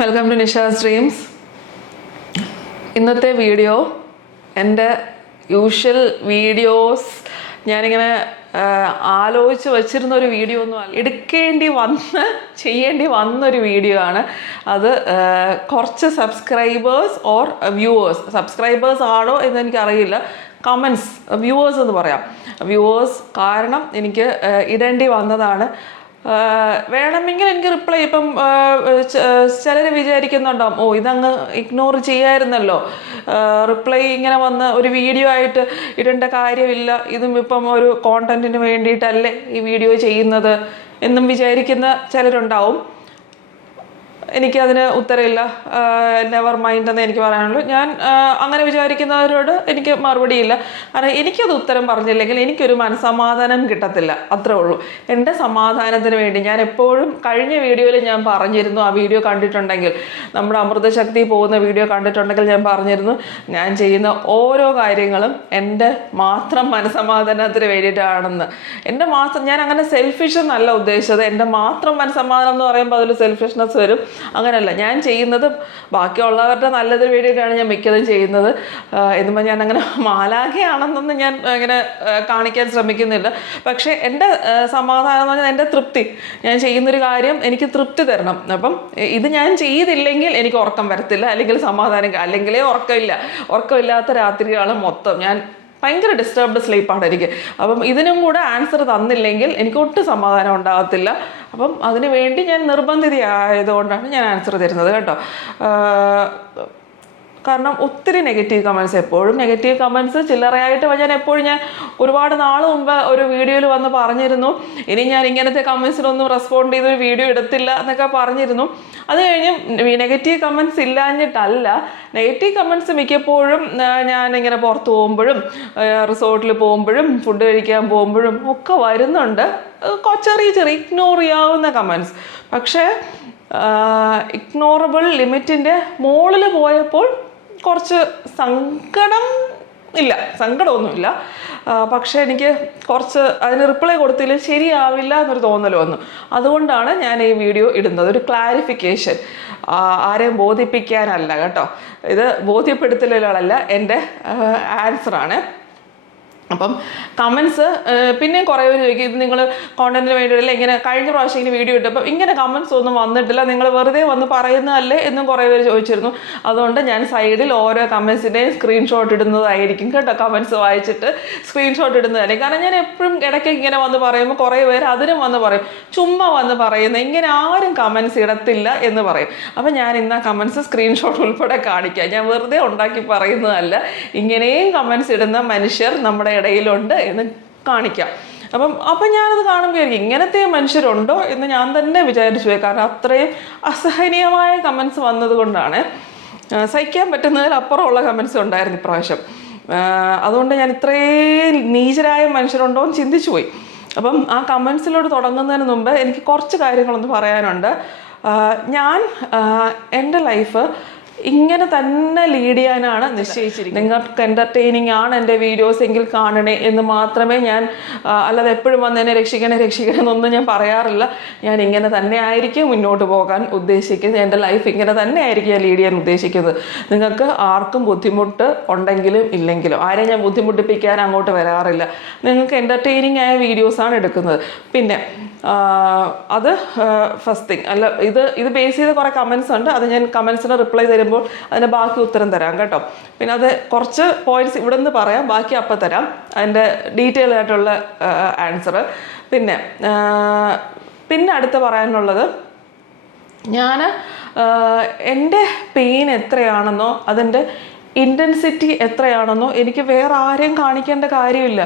Welcome to Nisha's dreams. ഇന്നത്തെ video എൻ്റെ usual videos ഞാനിങ്ങനെ ആലോചിച്ച് വച്ചിരുന്ന ഒരു വീഡിയോ ഒന്നും അല്ല, ചെയ്യേണ്ടി വന്നൊരു വീഡിയോ ആണ്. അത് കുറച്ച് സബ്സ്ക്രൈബേഴ്സ് ഓർ വ്യൂവേഴ്സ്, സബ്സ്ക്രൈബേഴ്സ് ആണോ എന്ന് എനിക്കറിയില്ല, കമൻസ്, വ്യൂവേഴ്സ് എന്ന് പറയാം, വ്യൂവേഴ്സ് കാരണം എനിക്ക് ഇടേണ്ടി വന്നതാണ്. വേണമെങ്കിൽ എനിക്ക് റിപ്ലൈ ഇപ്പം ചിലർ വിചാരിക്കുന്നുണ്ടാവും, ഓ ഇതങ്ങ് ഇഗ്നോർ ചെയ്യായിരുന്നല്ലോ, റിപ്ലൈ ഇങ്ങനെ വന്ന് ഒരു വീഡിയോ ആയിട്ട് ഇടേണ്ട കാര്യമില്ല, ഇതും ഇപ്പം ഒരു കോണ്ടന്റിന് വേണ്ടിയിട്ടല്ലേ ഈ വീഡിയോ ചെയ്യുന്നത് എന്നും വിചാരിക്കുന്ന ചിലരുണ്ടാവും. എനിക്കതിന് ഉത്തരമില്ല, നെവർ മൈൻഡ് എന്ന് എനിക്ക് പറയാനുള്ളൂ. ഞാൻ അങ്ങനെ വിചാരിക്കുന്നവരോട് എനിക്ക് മറുപടിയില്ല. കാരണം എനിക്കത് ഉത്തരം പറഞ്ഞില്ലെങ്കിൽ എനിക്കൊരു മനസ്സമാധാനം കിട്ടത്തില്ല, അത്രേ ഉള്ളൂ. എൻ്റെ സമാധാനത്തിന് വേണ്ടി ഞാൻ എപ്പോഴും, കഴിഞ്ഞ വീഡിയോയിൽ ഞാൻ പറഞ്ഞിരുന്നു, ആ വീഡിയോ കണ്ടിട്ടുണ്ടെങ്കിൽ, നമ്മുടെ അമൃതശക്തി പോകുന്ന വീഡിയോ കണ്ടിട്ടുണ്ടെങ്കിൽ ഞാൻ പറഞ്ഞിരുന്നു, ഞാൻ ചെയ്യുന്ന ഓരോ കാര്യങ്ങളും എൻ്റെ മാത്രം മനസ്സമാധാനത്തിന് വേണ്ടിയിട്ടാണെന്ന്. എൻ്റെ മാത്രം, ഞാൻ അങ്ങനെ സെൽഫിഷ് എന്നല്ല ഉദ്ദേശിച്ചത്. എൻ്റെ മാത്രം മനസ്സമാധാനം എന്ന് പറയുമ്പോൾ അതിൽ സെൽഫിഷ്നെസ് വരും. അങ്ങനെയല്ല, ഞാൻ ചെയ്യുന്നത് ബാക്കിയുള്ളവരുടെ നല്ലതിന് വേണ്ടിയിട്ടാണ് ഞാൻ മിക്കതും ചെയ്യുന്നത്. എന്നുമ്പോൾ ഞാൻ അങ്ങനെ മാലാഖയാണെന്നൊന്നും ഞാൻ അങ്ങനെ കാണിക്കാൻ ശ്രമിക്കുന്നില്ല. പക്ഷേ എൻ്റെ സമാധാനം എന്ന് പറഞ്ഞാൽ എൻ്റെ തൃപ്തി, ഞാൻ ചെയ്യുന്നൊരു കാര്യം എനിക്ക് തൃപ്തി തരണം. അപ്പം ഇത് ഞാൻ ചെയ്തില്ലെങ്കിൽ എനിക്ക് ഉറക്കം വരത്തില്ല, അല്ലെങ്കിൽ സമാധാനം, അല്ലെങ്കിലേ ഉറക്കമില്ലാത്ത രാത്രികളാണ് മൊത്തം. ഞാൻ ഭയങ്കര ഡിസ്റ്റർബ്ഡ് സ്ലീപ്പാണ് എനിക്ക്. അപ്പം ഇതിനും കൂടെ ആൻസർ തന്നില്ലെങ്കിൽ എനിക്ക് ഒട്ടും സമാധാനം ഉണ്ടാകത്തില്ല. അപ്പം അതിനു വേണ്ടി ഞാൻ നിർബന്ധിതയായതുകൊണ്ടാണ് ഞാൻ ആൻസർ തരുന്നത് കേട്ടോ. കാരണം ഒത്തിരി നെഗറ്റീവ് കമൻസ്, എപ്പോഴും നെഗറ്റീവ് കമൻസ് ചില്ലറയായിട്ട് ഞാൻ ഒരുപാട് നാൾ മുമ്പ് ഒരു വീഡിയോയിൽ വന്ന് പറഞ്ഞിരുന്നു, ഇനി ഞാൻ ഇങ്ങനത്തെ കമൻസിനൊന്നും റെസ്പോണ്ട് ചെയ്തൊരു വീഡിയോ എടുത്തില്ല എന്നൊക്കെ പറഞ്ഞിരുന്നു. അത് കഴിഞ്ഞ് നെഗറ്റീവ് കമൻസ് ഇല്ലാഞ്ഞിട്ടല്ല, നെഗറ്റീവ് കമൻസ് മിക്കപ്പോഴും ഞാനിങ്ങനെ പുറത്ത് പോകുമ്പോഴും റിസോർട്ടിൽ പോകുമ്പോഴും ഫുഡ് കഴിക്കാൻ പോകുമ്പോഴും ഒക്കെ വരുന്നുണ്ട്, ചെറിയ ഇഗ്നോർ ചെയ്യാവുന്ന കമൻസ്. പക്ഷേ ഇഗ്നോറബിൾ ലിമിറ്റിൻ്റെ മുകളിൽ പോയപ്പോൾ കുറച്ച് സങ്കടമൊന്നുമില്ല. പക്ഷേ എനിക്ക് കുറച്ച് അതിന് റിപ്ലൈ കൊടുത്തില്ല, ശരിയാവില്ല എന്നൊരു തോന്നൽ വന്നു. അതുകൊണ്ടാണ് ഞാൻ ഈ വീഡിയോ ഇടുന്നത്. ഒരു ക്ലാരിഫിക്കേഷൻ, ആരെയും ബോധിപ്പിക്കാനല്ല കേട്ടോ, ഇത് ബോധ്യപ്പെടുത്തലുകളല്ല, എൻ്റെ ആൻസറാണ്. അപ്പം കമൻസ് പിന്നെയും കുറേ പേര് ചോദിക്കും, ഇത് നിങ്ങൾ കോണ്ടന്റിന് വേണ്ടിയിട്ടില്ല, ഇങ്ങനെ കഴിഞ്ഞ പ്രാവശ്യം ഇങ്ങനെ വീഡിയോ ഇട്ടപ്പോൾ ഇങ്ങനെ കമൻസ് ഒന്നും വന്നിട്ടില്ല, നിങ്ങൾ വെറുതെ വന്ന് പറയുന്നതല്ലേ എന്നും കുറേ പേര് ചോദിച്ചിരുന്നു. അതുകൊണ്ട് ഞാൻ സൈഡിൽ ഓരോ കമൻസിൻ്റെയും സ്ക്രീൻഷോട്ട് ഇടുന്നതായിരിക്കും കേട്ടോ, കമൻസ് വായിച്ചിട്ട് സ്ക്രീൻഷോട്ട് ഇടുന്നതല്ലേ. കാരണം ഞാൻ എപ്പോഴും ഇടയ്ക്ക് ഇങ്ങനെ വന്ന് പറയുമ്പോൾ കുറേ പേര് അതിനും വന്ന് പറയും, ചുമ്മാ വന്ന് പറയുന്നത്, ഇങ്ങനെ ആരും കമൻസ് ഇടത്തില്ല എന്ന് പറയും. അപ്പം ഞാൻ ഇന്ന് ആ കമൻസ് സ്ക്രീൻഷോട്ട് ഉൾപ്പെടെ കാണിക്കാം. ഞാൻ വെറുതെ ഉണ്ടാക്കി പറയുന്നതല്ല, ഇങ്ങനെയും കമൻസ് ഇടുന്ന മനുഷ്യർ നമ്മുടെ ഇടയിലുണ്ട് എന്ന് കാണിക്കാം. അപ്പം ഞാനത് കാണുമ്പോൾ ഇങ്ങനത്തെ മനുഷ്യരുണ്ടോ എന്ന് ഞാൻ തന്നെ വിചാരിച്ചു പോയി. കാരണം അത്രയും അസഹനീയമായ കമൻസ് വന്നത് കൊണ്ടാണ്, സഹിക്കാൻ പറ്റുന്നതിലപ്പുറമുള്ള കമൻസ് ഉണ്ടായിരുന്നു ഇപ്രാവശ്യം. അതുകൊണ്ട് ഞാൻ ഇത്രയും നീചരായ മനുഷ്യരുണ്ടോ എന്ന് ചിന്തിച്ചു പോയി. അപ്പം ആ കമൻസിലോട് തുടങ്ങുന്നതിന് മുമ്പ് എനിക്ക് കുറച്ച് കാര്യങ്ങളൊന്ന് പറയാനുണ്ട്. ഞാൻ എൻ്റെ ലൈഫ് ഇങ്ങനെ തന്നെ ലീഡ് ചെയ്യാനാണ് നിശ്ചയിച്ചിരിക്കുന്നത്. നിങ്ങൾക്ക് എൻ്റർടൈനിങ് ആണ് എൻ്റെ വീഡിയോസ് എങ്കിൽ കാണണേ എന്ന് മാത്രമേ ഞാൻ, അല്ലാതെ എപ്പോഴും വന്ന് എന്നെ രക്ഷിക്കണേ എന്നൊന്നും ഞാൻ പറയാറില്ല. ഞാൻ ഇങ്ങനെ തന്നെ ആയിരിക്കും മുന്നോട്ട് പോകാൻ ഉദ്ദേശിക്കുന്നത്. എൻ്റെ ലൈഫ് ഇങ്ങനെ തന്നെ ആയിരിക്കും ഞാൻ ലീഡ് ചെയ്യാൻ ഉദ്ദേശിക്കുന്നത്. നിങ്ങൾക്ക് ആർക്കും ബുദ്ധിമുട്ട് ഉണ്ടെങ്കിലും ഇല്ലെങ്കിലും ആരെയും ഞാൻ ബുദ്ധിമുട്ടിപ്പിക്കാൻ അങ്ങോട്ട് വരാറില്ല. നിങ്ങൾക്ക് എൻ്റർടൈനിങ് ആയ വീഡിയോസാണ് എടുക്കുന്നത്. പിന്നെ അത് ഫസ്റ്റ് തിങ്. അല്ല, ഇത് ബേസ് ചെയ്ത കുറേ കമൻസ് ഉണ്ട്, അത് ഞാൻ കമൻസിന് റിപ്ലൈ തരുമ്പോൾ അതിൻ്റെ ബാക്കി ഉത്തരം തരാം കേട്ടോ. പിന്നെ അത് കുറച്ച് പോയിന്റ്സ് ഇവിടെ നിന്ന് പറയാം, ബാക്കി അപ്പം തരാം, അതിൻ്റെ ഡീറ്റെയിൽ ആയിട്ടുള്ള ആൻസർ. പിന്നെ അടുത്ത് പറയാനുള്ളത്, ഞാൻ എൻ്റെ പെയിൻ എത്രയാണെന്നോ അതിൻ്റെ ഇൻറ്റൻസിറ്റി എത്രയാണെന്നോ എനിക്ക് വേറെ ആരെയും കാണിക്കേണ്ട കാര്യമില്ല.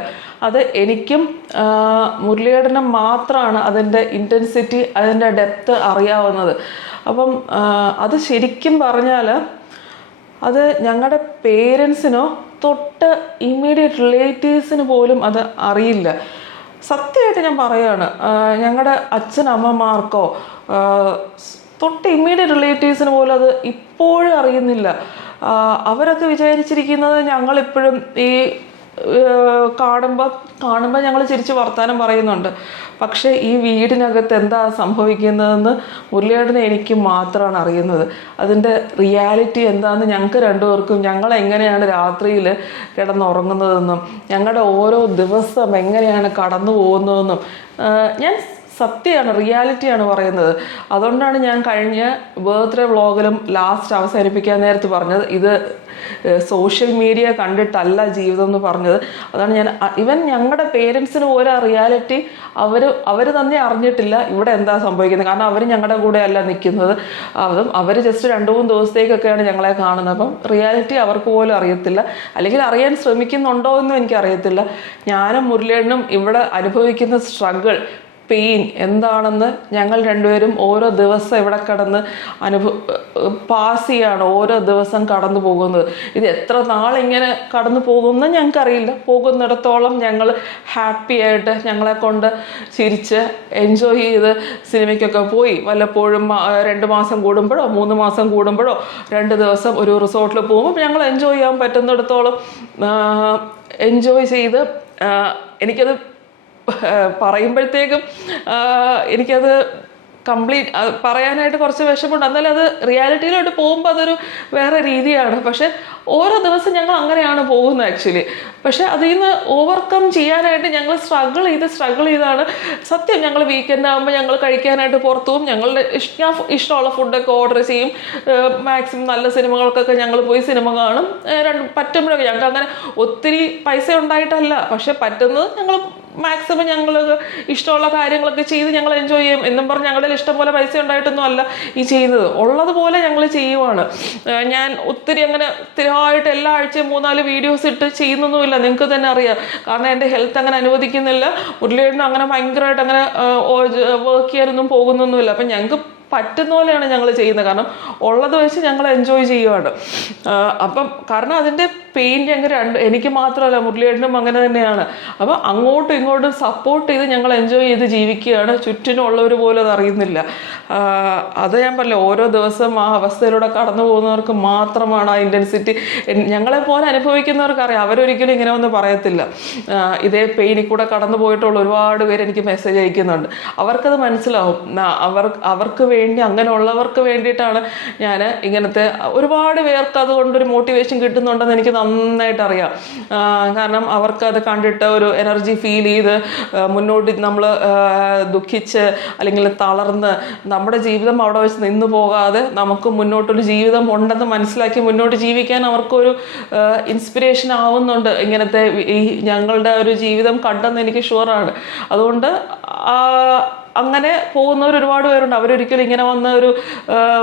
അത് എനിക്കും മുരളിയേട്ടനും മാത്രമാണ് അതിൻ്റെ ഇൻറ്റൻസിറ്റി, അതിൻ്റെ ഡെപ്ത് അറിയാവുന്നത്. അപ്പം അത് ശരിക്കും പറഞ്ഞാൽ അത് ഞങ്ങളുടെ പേരൻസിനോ തൊട്ട് ഇമ്മീഡിയറ്റ് റിലേറ്റീവ്സിന് പോലും അത് അറിയില്ല. സത്യമായിട്ട് ഞാൻ പറയുകയാണ്, ഞങ്ങളുടെ അച്ഛനമ്മമാർക്കോ തൊട്ട് ഇമ്മീഡിയറ്റ് റിലേറ്റീവ്സിന് പോലും അത് ഇപ്പോഴും അറിയുന്നില്ല. അവരൊക്കെ വിചാരിച്ചിരിക്കുന്നത് ഞങ്ങളിപ്പോഴും ഈ കാണുമ്പോൾ ഞങ്ങൾ ചിരിച്ച് വർത്താനം പറയുന്നുണ്ട്. പക്ഷേ ഈ വീടിനകത്ത് എന്താ സംഭവിക്കുന്നതെന്ന് മുരളിയേട്ടനെ എനിക്ക് മാത്രമാണ് അറിയുന്നത്. അതിൻ്റെ റിയാലിറ്റി എന്താണെന്ന് ഞങ്ങൾക്ക് രണ്ടുപേർക്കും, ഞങ്ങൾ എങ്ങനെയാണ് രാത്രിയിൽ കിടന്നുറങ്ങുന്നതെന്നും ഞങ്ങളുടെ ഓരോ ദിവസം എങ്ങനെയാണ് കടന്നു പോകുന്നതെന്നും ഞാൻ സത്യമാണ്, റിയാലിറ്റിയാണ് പറയുന്നത്. അതുകൊണ്ടാണ് ഞാൻ കഴിഞ്ഞ ബർത്ത്ഡേ വ്ളോഗിലും ലാസ്റ്റ് അവസാനിപ്പിക്കാൻ നേരത്ത് പറഞ്ഞത് ഇത് സോഷ്യൽ മീഡിയ കണ്ടിട്ടല്ല ജീവിതം എന്ന് പറഞ്ഞത്. അതാണ് ഞാൻ ഇവൻ ഞങ്ങളുടെ പേരൻസിന് പോലും ആ റിയാലിറ്റി അവർ തന്നെ അറിഞ്ഞിട്ടില്ല ഇവിടെ എന്താ സംഭവിക്കുന്നത്. കാരണം അവർ ഞങ്ങളുടെ കൂടെ അല്ല നിൽക്കുന്നത്. അവർ ജസ്റ്റ് 2-3 ദിവസത്തേക്കൊക്കെയാണ് ഞങ്ങളെ കാണുന്നത്. അപ്പം റിയാലിറ്റി അവർക്ക് പോലും അറിയത്തില്ല, അല്ലെങ്കിൽ അറിയാൻ ശ്രമിക്കുന്നുണ്ടോ എന്നും എനിക്കറിയത്തില്ല. ഞാനും മുരളിയേട്ടനും ഇവിടെ അനുഭവിക്കുന്ന സ്ട്രഗിൾ, പെയിൻ എന്താണെന്ന് ഞങ്ങൾ രണ്ടുപേരും ഓരോ ദിവസം ഇവിടെ കിടന്ന് പാസ് ചെയ്യാണ്, ഓരോ ദിവസം കടന്നു പോകുന്നത്. ഇത് എത്ര നാളിങ്ങനെ കടന്നു പോകുമെന്ന് ഞങ്ങൾക്കറിയില്ല. പോകുന്നിടത്തോളം ഞങ്ങൾ ഹാപ്പി ആയിട്ട് ഞങ്ങളെ കൊണ്ട് ചിരിച്ച് എൻജോയ് ചെയ്ത് സിനിമയ്ക്കൊക്കെ പോയി വല്ലപ്പോഴും 2 മാസം കൂടുമ്പോഴോ 3 മാസം കൂടുമ്പോഴോ 2 ദിവസം ഒരു റിസോർട്ടിൽ പോകുമ്പോൾ ഞങ്ങൾ എൻജോയ് ചെയ്യാൻ പറ്റുന്നിടത്തോളം എൻജോയ് ചെയ്ത് എനിക്കത് പറയുമ്പോഴത്തേക്കും എനിക്കത് കംപ്ലീറ്റ് പറയാനായിട്ട് കുറച്ച് വിഷമമുണ്ട്. എന്നാലും അത് റിയാലിറ്റിയിലോട്ട് പോകുമ്പോൾ അതൊരു വേറെ രീതിയാണ്. പക്ഷെ ഓരോ ദിവസം ഞങ്ങൾ അങ്ങനെയാണ് പോകുന്നത് ആക്ച്വലി. പക്ഷെ അതിൽ നിന്ന് ഓവർകം ചെയ്യാനായിട്ട് ഞങ്ങൾ സ്ട്രഗിൾ ചെയ്താണ് സത്യം. ഞങ്ങൾ വീക്കെൻഡ് ആകുമ്പോൾ ഞങ്ങൾ കഴിക്കാനായിട്ട് പുറത്തു പോകും. ഞങ്ങളുടെ ഇഷ്ടമുള്ള ഫുഡൊക്കെ ഓർഡർ ചെയ്യും. മാക്സിമം നല്ല സിനിമകൾക്കൊക്കെ ഞങ്ങൾ പോയി സിനിമ കാണും. പറ്റുമ്പോഴൊക്കെ ഞങ്ങൾക്ക് അങ്ങനെ ഒത്തിരി പൈസ ഉണ്ടായിട്ടല്ല, പക്ഷെ പറ്റുന്നത് ഞങ്ങൾ മാക്സിമം ഞങ്ങൾ ഇഷ്ടമുള്ള കാര്യങ്ങളൊക്കെ ചെയ്ത് ഞങ്ങൾ എൻജോയ് ചെയ്യും. എന്നും പറഞ്ഞ് ഞങ്ങളുടെ ഇഷ്ടംപോലെ പൈസ ഉണ്ടായിട്ടൊന്നും അല്ല ഈ ചെയ്യുന്നത്, ഉള്ളതുപോലെ ഞങ്ങൾ ചെയ്യുവാണ്. ഞാൻ ഒത്തിരി അങ്ങനെ സ്ഥിരമായിട്ട് എല്ലാ ആഴ്ചയും 3-4 വീഡിയോസ് ഇട്ട് ചെയ്യുന്നൊന്നുമില്ല, നിങ്ങൾക്ക് തന്നെ അറിയാം. കാരണം എൻ്റെ ഹെൽത്ത് അങ്ങനെ അനുവദിക്കുന്നില്ല. മുരളിയേട്ടനും അങ്ങനെ ഭയങ്കരമായിട്ട് അങ്ങനെ വർക്ക് ചെയ്യാനൊന്നും പോകുന്നൊന്നുമില്ല. അപ്പം ഞങ്ങൾക്ക് പറ്റുന്ന പോലെയാണ് ഞങ്ങൾ ചെയ്യുന്നത്. കാരണം ഉള്ളത് വെച്ച് ഞങ്ങൾ എൻജോയ് ചെയ്യുവാണ്. അപ്പം കാരണം അതിൻ്റെ പെയിൻ ഞങ്ങൾ എനിക്ക് മാത്രമല്ല മുരളിയേട്ടനും അങ്ങനെ തന്നെയാണ്. അപ്പം അങ്ങോട്ടും ഇങ്ങോട്ടും സപ്പോർട്ട് ചെയ്ത് ഞങ്ങൾ എൻജോയ് ചെയ്ത് ജീവിക്കുകയാണ്. ചുറ്റിനുള്ളവർ പോലും അത് അറിയുന്നില്ല. അത് ഞാൻ പറഞ്ഞില്ല, ഓരോ ദിവസം ആ അവസ്ഥയിലൂടെ കടന്നു പോകുന്നവർക്ക് മാത്രമാണ് ആ ഇൻറ്റൻസിറ്റി. ഞങ്ങളെപ്പോലെ അനുഭവിക്കുന്നവർക്ക് അറിയാം. അവരൊരിക്കലും ഇങ്ങനെ ഒന്നും പറയത്തില്ല. ഇതേ പെയിനിൽ കൂടെ കടന്നു പോയിട്ടുള്ള ഒരുപാട് പേര് എനിക്ക് മെസ്സേജ് അയക്കുന്നുണ്ട്. അവർക്കത് മനസ്സിലാവും. അവർക്ക് വേണ്ടി, അങ്ങനെയുള്ളവർക്ക് വേണ്ടിയിട്ടാണ് ഞാൻ ഇങ്ങനത്തെ ഒരുപാട് പേർക്ക് അതുകൊണ്ടൊരു മോട്ടിവേഷൻ കിട്ടുന്നുണ്ടെന്ന് എനിക്ക് നന്നായിട്ട് അറിയാം. കാരണം അവർക്കത് കണ്ടിട്ട് ഒരു എനർജി ഫീൽ ചെയ്ത് മുന്നോട്ട് നമ്മൾ ദുഃഖിച്ച് അല്ലെങ്കിൽ തളർന്ന് നമ്മുടെ ജീവിതം അവിടെ വെച്ച് നിന്നു പോകാതെ നമുക്ക് മുന്നോട്ടൊരു ജീവിതം ഉണ്ടെന്ന് മനസ്സിലാക്കി മുന്നോട്ട് ജീവിക്കാൻ അവർക്കൊരു ഇൻസ്പിറേഷൻ ആവുന്നുണ്ട് ഇങ്ങനത്തെ ഈ ഞങ്ങളുടെ ഒരു ജീവിതം കണ്ടെന്ന് എനിക്ക് ഷുവറാണ്. അതുകൊണ്ട് അങ്ങനെ പോകുന്നവർ ഒരുപാട് പേരുണ്ട്. അവരൊരിക്കലും ഇങ്ങനെ വന്ന ഒരു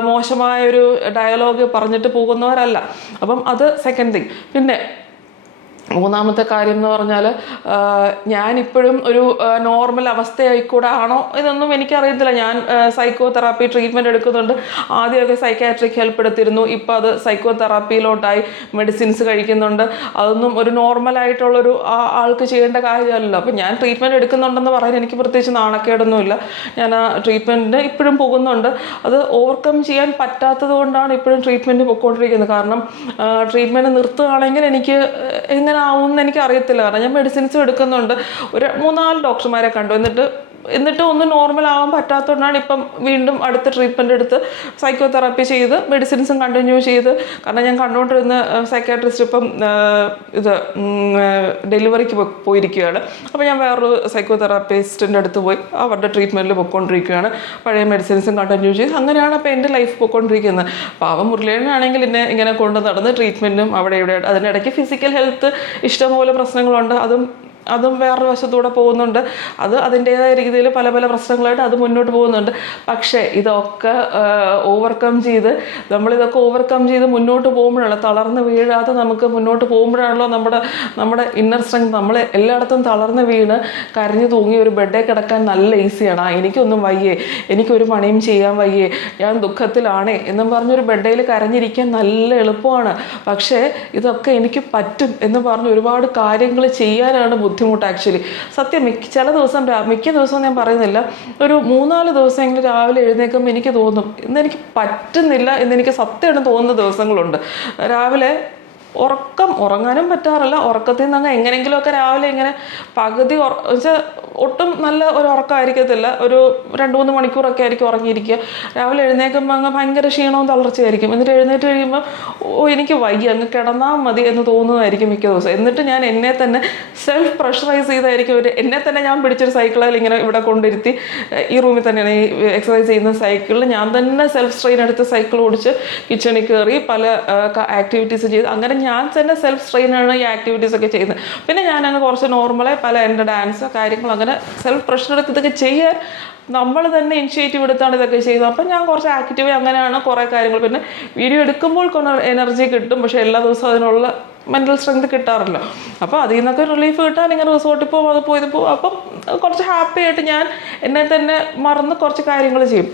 മോശമായൊരു ഡയലോഗ് പറഞ്ഞിട്ട് പോകുന്നവരല്ല. അപ്പം അത് സെക്കൻഡ് തിങ്. പിന്നെ മൂന്നാമത്തെ കാര്യം എന്ന് പറഞ്ഞാൽ ഞാനിപ്പോഴും ഒരു നോർമൽ അവസ്ഥയായിക്കൂടെ ആണോ ഇതൊന്നും എനിക്കറിയത്തില്ല. ഞാൻ സൈക്കോ തെറാപ്പി ട്രീറ്റ്മെൻറ്റ് എടുക്കുന്നുണ്ട്. ആദ്യമൊക്കെ സൈക്കാട്രിക് ഹെൽപ്പ് എടുത്തിരുന്നു. ഇപ്പോൾ അത് സൈക്കോ തെറാപ്പിയിലോട്ടായി. മെഡിസിൻസ് കഴിക്കുന്നുണ്ട്. അതൊന്നും ഒരു നോർമലായിട്ടുള്ളൊരു ആൾക്ക് ചെയ്യേണ്ട കാര്യമല്ലല്ലോ. അപ്പം ഞാൻ ട്രീറ്റ്മെൻറ്റ് എടുക്കുന്നുണ്ടെന്ന് പറയാൻ എനിക്ക് പ്രത്യേകിച്ച് നാണക്കേടൊന്നുമില്ല. ഞാൻ ആ ട്രീറ്റ്മെൻറ്റിന് ഇപ്പോഴും പോകുന്നുണ്ട്. അത് ഓവർകം ചെയ്യാൻ പറ്റാത്തത് കൊണ്ടാണ് ഇപ്പോഴും ട്രീറ്റ്മെൻറ്റ് പൊയ്ക്കൊണ്ടിരിക്കുന്നത്. കാരണം ട്രീറ്റ്മെൻറ്റ് നിർത്തുകയാണെങ്കിൽ എനിക്ക് എങ്ങനെ ആവുമെന്ന് എനിക്ക് അറിയത്തില്ല. കാരണം ഞാൻ മെഡിസിൻസും എടുക്കുന്നുണ്ട്. ഒരു 3-4 ഡോക്ടർമാരെ കണ്ടു. എന്നിട്ട് ഒന്നും നോർമൽ ആവാൻ പറ്റാത്തതുകൊണ്ടാണ് ഇപ്പം വീണ്ടും അടുത്ത ട്രീറ്റ്മെൻറ്റ് എടുത്ത് സൈക്കോ തെറാപ്പി ചെയ്ത് മെഡിസിൻസും കണ്ടിന്യൂ ചെയ്ത്. കാരണം ഞാൻ കണ്ടുകൊണ്ടിരുന്ന സൈക്കാട്രിസ്റ്റ് ഇപ്പം ഇത് ഡെലിവറിക്ക് പോയിരിക്കുകയാണ്. അപ്പോൾ ഞാൻ വേറൊരു സൈക്കോ തെറാപ്പിസ്റ്റിൻ്റെ അടുത്ത് പോയി അവരുടെ ട്രീറ്റ്മെൻറ്റിൽ പൊയ്ക്കൊണ്ടിരിക്കുകയാണ്. പഴയ മെഡിസിൻസും കണ്ടിന്യൂ ചെയ്ത് അങ്ങനെയാണ് അപ്പോൾ എൻ്റെ ലൈഫ് പൊയ്ക്കൊണ്ടിരിക്കുന്നത്. പാവം മുരളിയേട്ടനാണെങ്കിൽ എന്നെ ഇങ്ങനെ കൊണ്ട് നടന്ന് ട്രീറ്റ്മെൻറ്റും അവിടെ ഇവിടെ. അതിനിടയ്ക്ക് ഫിസിക്കൽ ഹെൽത്ത് ഇഷ്ടംപോലെ പ്രശ്നങ്ങളുണ്ട്. അതും വേറൊരു വശത്തൂടെ പോകുന്നുണ്ട്. അതിൻ്റേതായ രീതിയിൽ പല പല പ്രശ്നങ്ങളായിട്ട് അത് മുന്നോട്ട് പോകുന്നുണ്ട്. പക്ഷേ ഇതൊക്കെ ഓവർകം ചെയ്ത് മുന്നോട്ട് പോകുമ്പോഴാണല്ലോ, തളർന്ന് വീഴാതെ നമുക്ക് മുന്നോട്ട് പോകുമ്പോഴാണല്ലോ നമ്മുടെ ഇന്നർ സ്ട്രെങ്ത്. നമ്മൾ എല്ലായിടത്തും തളർന്ന് വീണ് കരഞ്ഞു തൂങ്ങി ഒരു ബെഡേ കിടക്കാൻ നല്ല ഈസിയാണ്. എനിക്കൊന്നും വയ്യേ, എനിക്കൊരു പണിയും ചെയ്യാൻ വയ്യേ, ഞാൻ ദുഃഖത്തിലാണേ എന്നും പറഞ്ഞൊരു ബെഡേയിൽ കരഞ്ഞിരിക്കാൻ നല്ല എളുപ്പമാണ്. പക്ഷേ ഇതൊക്കെ എനിക്ക് പറ്റും എന്ന് പറഞ്ഞ് ഒരുപാട് കാര്യങ്ങൾ ചെയ്യാനാണ് ബുദ്ധിമുട്ട് ആക്ച്വലി. സത്യം മിക്ക ദിവസവും ഞാൻ പറയുന്നില്ല, ഒരു 3-4 ദിവസമെങ്കിലും രാവിലെ എഴുന്നേൽക്കുമ്പോൾ എനിക്ക് തോന്നും ഇന്നെനിക്ക് പറ്റുന്നില്ല എന്നെനിക്ക് സത്യമായിട്ട് തോന്നുന്ന ദിവസങ്ങളുണ്ട്. രാവിലെ ഉറങ്ങാനും പറ്റാറില്ല. ഉറക്കത്തിൽ നിന്ന് എങ്ങനെയെങ്കിലുമൊക്കെ രാവിലെ ഇങ്ങനെ പകുതി വെച്ചാൽ ഒട്ടും നല്ല ഒരു ഉറക്കമായിരിക്കത്തില്ല. ഒരു 2-3 മണിക്കൂറൊക്കെ ആയിരിക്കും ഉറങ്ങിയിരിക്കുക. രാവിലെ എഴുന്നേൽക്കുമ്പോൾ അങ്ങ് ഭയങ്കര ക്ഷീണവും തളർച്ചയായിരിക്കും. എന്നിട്ട് എഴുന്നേറ്റ് കഴിയുമ്പോൾ എനിക്ക് വയ്യ, അങ്ങ് കിടന്നാൽ മതി എന്ന് തോന്നുന്നതായിരിക്കും മിക്ക ദിവസം. എന്നിട്ട് ഞാൻ എന്നെ തന്നെ സെൽഫ് പ്രഷറൈസ് ചെയ്തായിരിക്കും എന്നെ തന്നെ ഞാൻ പിടിച്ചൊരു സൈക്കിളിൽ ഇങ്ങനെ ഇവിടെ കൊണ്ടിരുത്തി, ഈ റൂമിൽ തന്നെയാണ് ഈ എക്സസൈസ് ചെയ്യുന്ന സൈക്കിളിൽ ഞാൻ തന്നെ സെൽഫ് സ്ട്രെയിൻ എടുത്ത് സൈക്കിൾ ഓടിച്ച് കിച്ചണിൽ കയറി പല ആക്ടിവിറ്റീസ് ചെയ്ത് അങ്ങനെ ഞാൻ തന്നെ സെൽഫ് സ്ട്രെയിനാണ് ഈ ആക്ടിവിറ്റീസ് ഒക്കെ ചെയ്യുന്നത്. പിന്നെ ഞാനങ്ങ് കുറച്ച് നോർമലായി പല എൻ്റെ ഡാൻസ് കാര്യങ്ങൾ അങ്ങനെ സെൽഫ് പ്രഷർ എടുത്ത് ഇതൊക്കെ ചെയ്യാൻ നമ്മൾ തന്നെ ഇനിഷ്യേറ്റീവ് എടുത്താണ് ഇതൊക്കെ ചെയ്യുന്നത്. അപ്പം ഞാൻ കുറച്ച് ആക്റ്റീവ് അങ്ങനെയാണ് കുറേ കാര്യങ്ങൾ. പിന്നെ വീഡിയോ എടുക്കുമ്പോൾ എനർജി കിട്ടും, പക്ഷേ എല്ലാ ദിവസവും അതിനുള്ള മെൻ്റൽ സ്ട്രെങ്ത് കിട്ടാറില്ല. അപ്പോൾ അതിൽ നിന്നൊക്കെ റിലീഫ് കിട്ടാൻ ഇങ്ങനെ റിസോർട്ടിൽ പോകും, അത് പോയത് പോകും. അപ്പം കുറച്ച് ഹാപ്പി ആയിട്ട് ഞാൻ എന്നെ തന്നെ മറന്ന് കുറച്ച് കാര്യങ്ങൾ ചെയ്യും.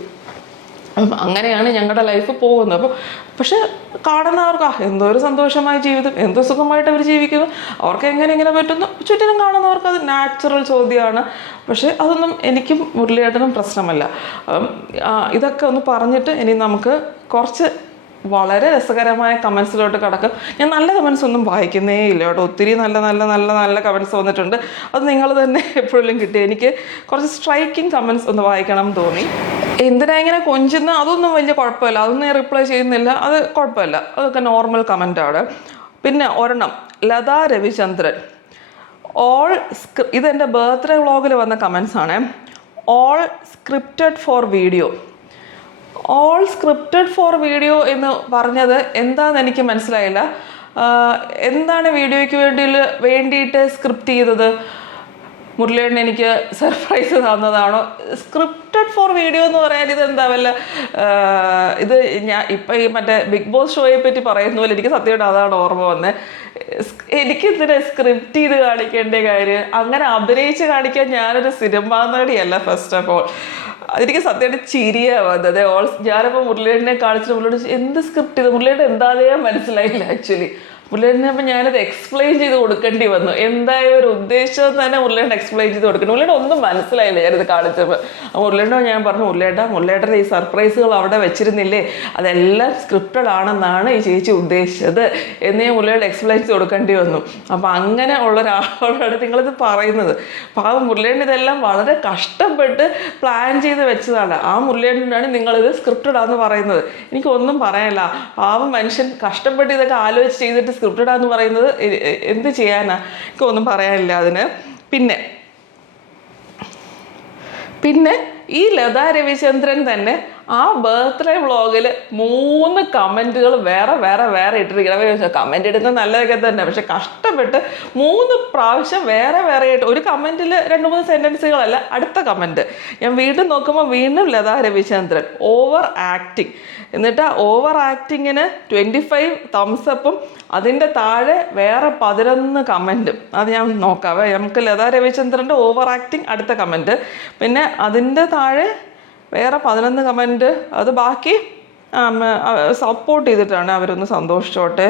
അങ്ങനെയാണ് ഞങ്ങളുടെ ലൈഫ് പോകുന്നത്. അപ്പോൾ പക്ഷെ കാണുന്നവർക്ക് എന്തോ ഒരു സന്തോഷമായ ജീവിതം, എന്തോ സുഖമായിട്ട് അവർ ജീവിക്കുന്നു, അവർക്ക് എങ്ങനെ പറ്റുന്നു. ചുറ്റിനും കാണുന്നവർക്ക് അത് നാച്ചുറൽ ചോദ്യമാണ്. പക്ഷെ അതൊന്നും എനിക്കും മുരളിയേട്ടനും പ്രശ്നമല്ല. ഇതൊക്കെ ഒന്ന് പറഞ്ഞിട്ട് ഇനി നമുക്ക് കുറച്ച് വളരെ രസകരമായ കമൻസിലോട്ട് കിടക്കും. ഞാൻ നല്ല കമൻസ് ഒന്നും വായിക്കുന്നേ ഇല്ല കേട്ടോ. ഒത്തിരി നല്ല നല്ല നല്ല നല്ല കമൻസ് വന്നിട്ടുണ്ട്. അത് നിങ്ങൾ തന്നെ എപ്പോഴും കിട്ടി. എനിക്ക് കുറച്ച് സ്ട്രൈക്കിംഗ് കമൻസ് ഒന്ന് വായിക്കണം എന്ന് തോന്നി. എന്തിനാ ഇങ്ങനെ കൊഞ്ചുന്ന അതൊന്നും വലിയ കുഴപ്പമില്ല, അതൊന്നും ഞാൻ റിപ്ലൈ ചെയ്യുന്നില്ല, അത് കുഴപ്പമില്ല, അതൊക്കെ നോർമൽ കമൻറ്റാണ്. പിന്നെ ഒരെണ്ണം ലതാ രവിചന്ദ്രൻ, ഇതെൻ്റെ ബർത്ത്ഡേ വ്ളോഗിൽ വന്ന കമൻസ് ആണ്. All scripted for video. All scripted for video എന്ന് പറഞ്ഞത് എന്താണെന്ന് എനിക്ക് മനസ്സിലായില്ല. എന്താണ് വീഡിയോയ്ക്ക് വേണ്ടിയിട്ട് സ്ക്രിപ്റ്റ് ചെയ്തത്? മുരളിയേട്ടൻ എനിക്ക് സർപ്രൈസ് തന്നതാണോ? സ്ക്രിപ്റ്റഡ് ഫോർ വീഡിയോ എന്ന് പറയാൻ ഇതെന്താ വല്ല ഇത് ഞാൻ ഇപ്പം ഈ മറ്റേ ബിഗ് ബോസ് ഷോയെ പറ്റി പറയുന്ന പോലെ എനിക്ക് സത്യമായിട്ട് അതാണ് ഓർമ്മ വന്നത്. എനിക്കിതിനെ സ്ക്രിപ്റ്റ് ചെയ്ത് കാണിക്കേണ്ട കാര്യം, അങ്ങനെ അഭിനയിച്ച് കാണിക്കാൻ ഞാനൊരു സിനിമാ നടിയല്ല. ഫസ്റ്റ് ഓഫ് ഓൾ അതെനിക്ക് സത്യമായിട്ട് ചിരിയാണ് വന്നത്. ഞാനിപ്പോൾ മുരളിയേട്ടനെ കാണിച്ചിട്ട് മുരളിയേട്ടൻ എന്ത് സ്ക്രിപ്റ്റ് ചെയ്ത് മുരളിയേട്ടൻ എന്താണെന്ന് മനസ്സിലായില്ല ആക്ച്വലി. മുരളിയേട്ടനെ അപ്പം ഞാനത് എക്സ്പ്ലെയിൻ ചെയ്ത് കൊടുക്കേണ്ടി വന്നു. എന്തായാലും ഒരു ഉദ്ദേശം തന്നെ മുരളിയേട്ടൻ എക്സ്പ്ലെയിൻ ചെയ്ത് കൊടുക്കണം. മുരളിയേട്ടൻ ഒന്നും മനസ്സിലായില്ല ഞാനിത് കാണിച്ചപ്പോൾ. മുരളിയേട്ടൻ ഞാൻ പറഞ്ഞു, മുരളിയേട്ടൻ്റെ ഈ സർപ്രൈസുകൾ അവിടെ വെച്ചിരുന്നില്ലേ, അതെല്ലാം സ്ക്രിപ്റ്റഡ് ആണെന്നാണ് ഈ ചേച്ചി ഉദ്ദേശിച്ചത് എന്ന് ഞാൻ മുരളിയേട്ടൻ എക്സ്പ്ലെയിൻ ചെയ്ത് കൊടുക്കേണ്ടി വന്നു. അപ്പം അങ്ങനെ ഉള്ള ഒരാളോടാണ് നിങ്ങളിത് പറയുന്നത്. പാവം മുരളിയേട്ടൻ ഇതെല്ലാം വളരെ കഷ്ടപ്പെട്ട് പ്ലാൻ ചെയ്ത് വെച്ചതാണ്. ആ മുരളിയേട്ടനാണ് നിങ്ങളിത് സ്ക്രിപ്റ്റഡ് ആണെന്ന് പറയുന്നത്. എനിക്കൊന്നും പറയാനില്ല. പാവം മനുഷ്യൻ കഷ്ടപ്പെട്ട് ഇതൊക്കെ ആലോചിച്ച് ചെയ്തിട്ട് സ്ക്രിപ്റ്റഡാന്ന് പറയുന്നത് എന്ത് ചെയ്യാനാ? എനിക്കൊന്നും പറയാനില്ല അതിന്. പിന്നെ ഈ ലതാ രവിചന്ദ്രൻ തന്നെ ആ ബർത്ത്ഡേ വ്ളോഗിൽ 3 കമൻറ്റുകൾ വേറെ ഇട്ടിരിക്കണം. കമൻറ്റ് ഇടുന്നത് നല്ലതൊക്കെ തന്നെ, പക്ഷെ കഷ്ടപ്പെട്ട് 3 പ്രാവശ്യം വേറെ ആയിട്ട് ഒരു കമൻറ്റിൽ 2-3 സെൻറ്റൻസുകളല്ല, അടുത്ത കമൻറ്റ് ഞാൻ വീണ്ടും നോക്കുമ്പോൾ വീണ്ടും ലതാ രവിചന്ദ്രൻ ഓവർ ആക്ടിങ്. എന്നിട്ട് ആ ഓവർ ആക്ടിങ്ങിന് 25 തംസപ്പും അതിൻ്റെ താഴെ വേറെ 11 കമൻറ്റും. അത് ഞാൻ നോക്കാവേ. നമുക്ക് ലതാ രവിചന്ദ്രൻ്റെ ഓവർ ആക്ടിങ് അടുത്ത കമൻറ്റ്, പിന്നെ അതിൻ്റെ താഴെ വേറെ 11 കമൻറ്റ്. അത് ബാക്കി സപ്പോർട്ട് ചെയ്തിട്ടാണ്, അവരൊന്ന് സന്തോഷിച്ചോട്ടെ.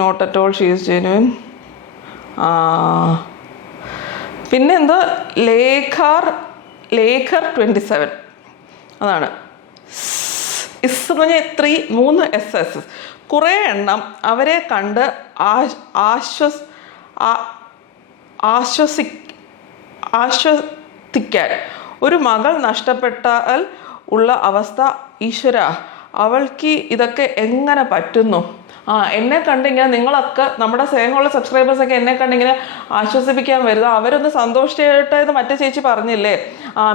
Not at all she's genuine. പിന്നെ എന്തോ ലേഖർ 27 അതാണ്. 3 SS കുറേ എണ്ണം അവരെ കണ്ട് ആശ്വസിക്കാൻ. ഒരു മകൾ നഷ്ടപ്പെട്ടാൽ ഉള്ള അവസ്ഥ, ഈശ്വര അവൾക്ക് ഇതൊക്കെ എങ്ങനെ പറ്റുന്നു? എന്നെ കണ്ടിങ്ങനെ നിങ്ങളൊക്കെ നമ്മുടെ സ്നേഹമുള്ള സബ്സ്ക്രൈബേഴ്സൊക്കെ എന്നെ കണ്ടിങ്ങനെ ആശ്വസിപ്പിക്കാൻ വരുന്നത്. അവരൊന്ന് സന്തോഷിച്ചിട്ട് എന്ന് മറ്റേ ചേച്ചി പറഞ്ഞില്ലേ,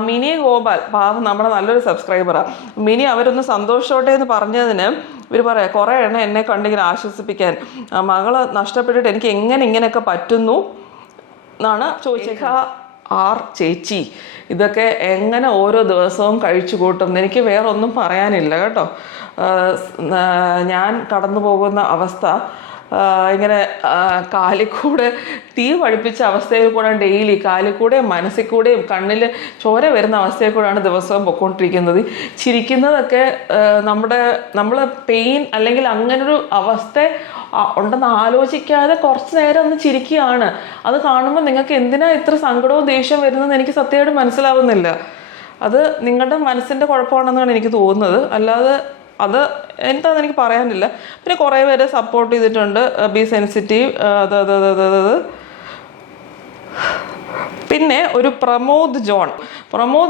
മിനി ഗോപാൽ, പാവം നമ്മുടെ നല്ലൊരു സബ്സ്ക്രൈബറാണ് മിനി. അവരൊന്ന് സന്തോഷിച്ചോട്ടെ എന്ന് പറഞ്ഞതിന് ഇവർ പറയാം കുറേ എണ്ണം എന്നെ കണ്ടിങ്ങനെ ആശ്വസിപ്പിക്കാൻ, മകളെ നഷ്ടപ്പെട്ടിട്ട് എനിക്ക് ഇങ്ങനെയൊക്കെ പറ്റുന്നു എന്നാണ് ചോദിച്ചേക്ക. ചേച്ചി ഇതൊക്കെ എങ്ങനെ ഓരോ ദിവസവും കഴിച്ചു കൂട്ടും? എനിക്ക് വേറെ ഒന്നും പറയാനില്ല കേട്ടോ. ഞാൻ കടന്നു പോകുന്ന അവസ്ഥ ഇങ്ങനെ കാലിക്കൂടെ തീ പഠിപ്പിച്ച അവസ്ഥയിൽ കൂടെ ഡെയിലി കാലിക്കൂടെയും മനസ്സിൽ കൂടെയും കണ്ണിൽ ചോര വരുന്ന അവസ്ഥയിൽ കൂടെയാണ് ദിവസവും പൊയ്ക്കൊണ്ടിരിക്കുന്നത്. ചിരിക്കുന്നതൊക്കെ നമ്മൾ പെയിൻ അല്ലെങ്കിൽ അങ്ങനൊരു അവസ്ഥ ഉണ്ടെന്ന് ആലോചിക്കാതെ കുറച്ച് നേരം ഒന്ന് ചിരിക്കുകയാണ്. അത് കാണുമ്പോൾ നിങ്ങൾക്ക് എന്തിനാ ഇത്ര സങ്കടവും ദേഷ്യം വരുന്നതെന്ന് എനിക്ക് സത്യമായിട്ട് മനസ്സിലാവുന്നില്ല. അത് നിങ്ങളുടെ മനസ്സിൻ്റെ കുഴപ്പമാണെന്നാണ് എനിക്ക് തോന്നുന്നത്. അല്ലാതെ അത് എന്താണെന്ന് എനിക്ക് പറയാനില്ല. പിന്നെ കുറേ പേര് സപ്പോർട്ട് ചെയ്തിട്ടുണ്ട്, ബി സെൻസിറ്റീവ് അത്. പിന്നെ ഒരു പ്രമോദ്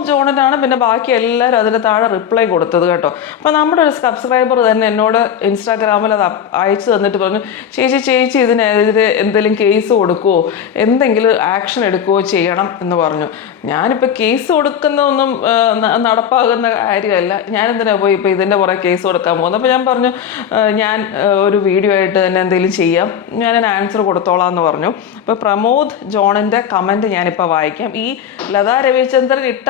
ജോണിനാണ് പിന്നെ ബാക്കി എല്ലാവരും അതിൻ്റെ താഴെ റിപ്ലൈ കൊടുത്തത് കേട്ടോ. അപ്പോൾ നമ്മുടെ ഒരു സബ്സ്ക്രൈബർ തന്നെ എന്നോട് ഇൻസ്റ്റാഗ്രാമിൽ അത് അയച്ചു തന്നിട്ട് പറഞ്ഞു, ചേച്ചി ഇതിനെതിരെ എന്തെങ്കിലും കേസ് കൊടുക്കുവോ, എന്തെങ്കിലും ആക്ഷൻ എടുക്കുകയോ ചെയ്യണം എന്ന് പറഞ്ഞു. ഞാനിപ്പോൾ കേസ് കൊടുക്കുന്നതൊന്നും നടപ്പാകുന്ന കാര്യമല്ല, ഞാനെന്തിനാ പോയി ഇപ്പോൾ ഇതിൻ്റെ പുറകെ കേസ് കൊടുക്കാൻ പോകുന്നത്. അപ്പോൾ ഞാൻ പറഞ്ഞു, ഞാൻ ഒരു വീഡിയോ ആയിട്ട് തന്നെ എന്തെങ്കിലും ചെയ്യാം, ഞാനതിന് ആൻസർ കൊടുത്തോളാം എന്ന് പറഞ്ഞു. അപ്പോൾ പ്രമോദ് ജോണിൻ്റെ കമൻറ്റ് ഞാനിപ്പോൾ വായിക്കാം. ഈ ലതാ രവിചന്ദ്രൻ ഇട്ട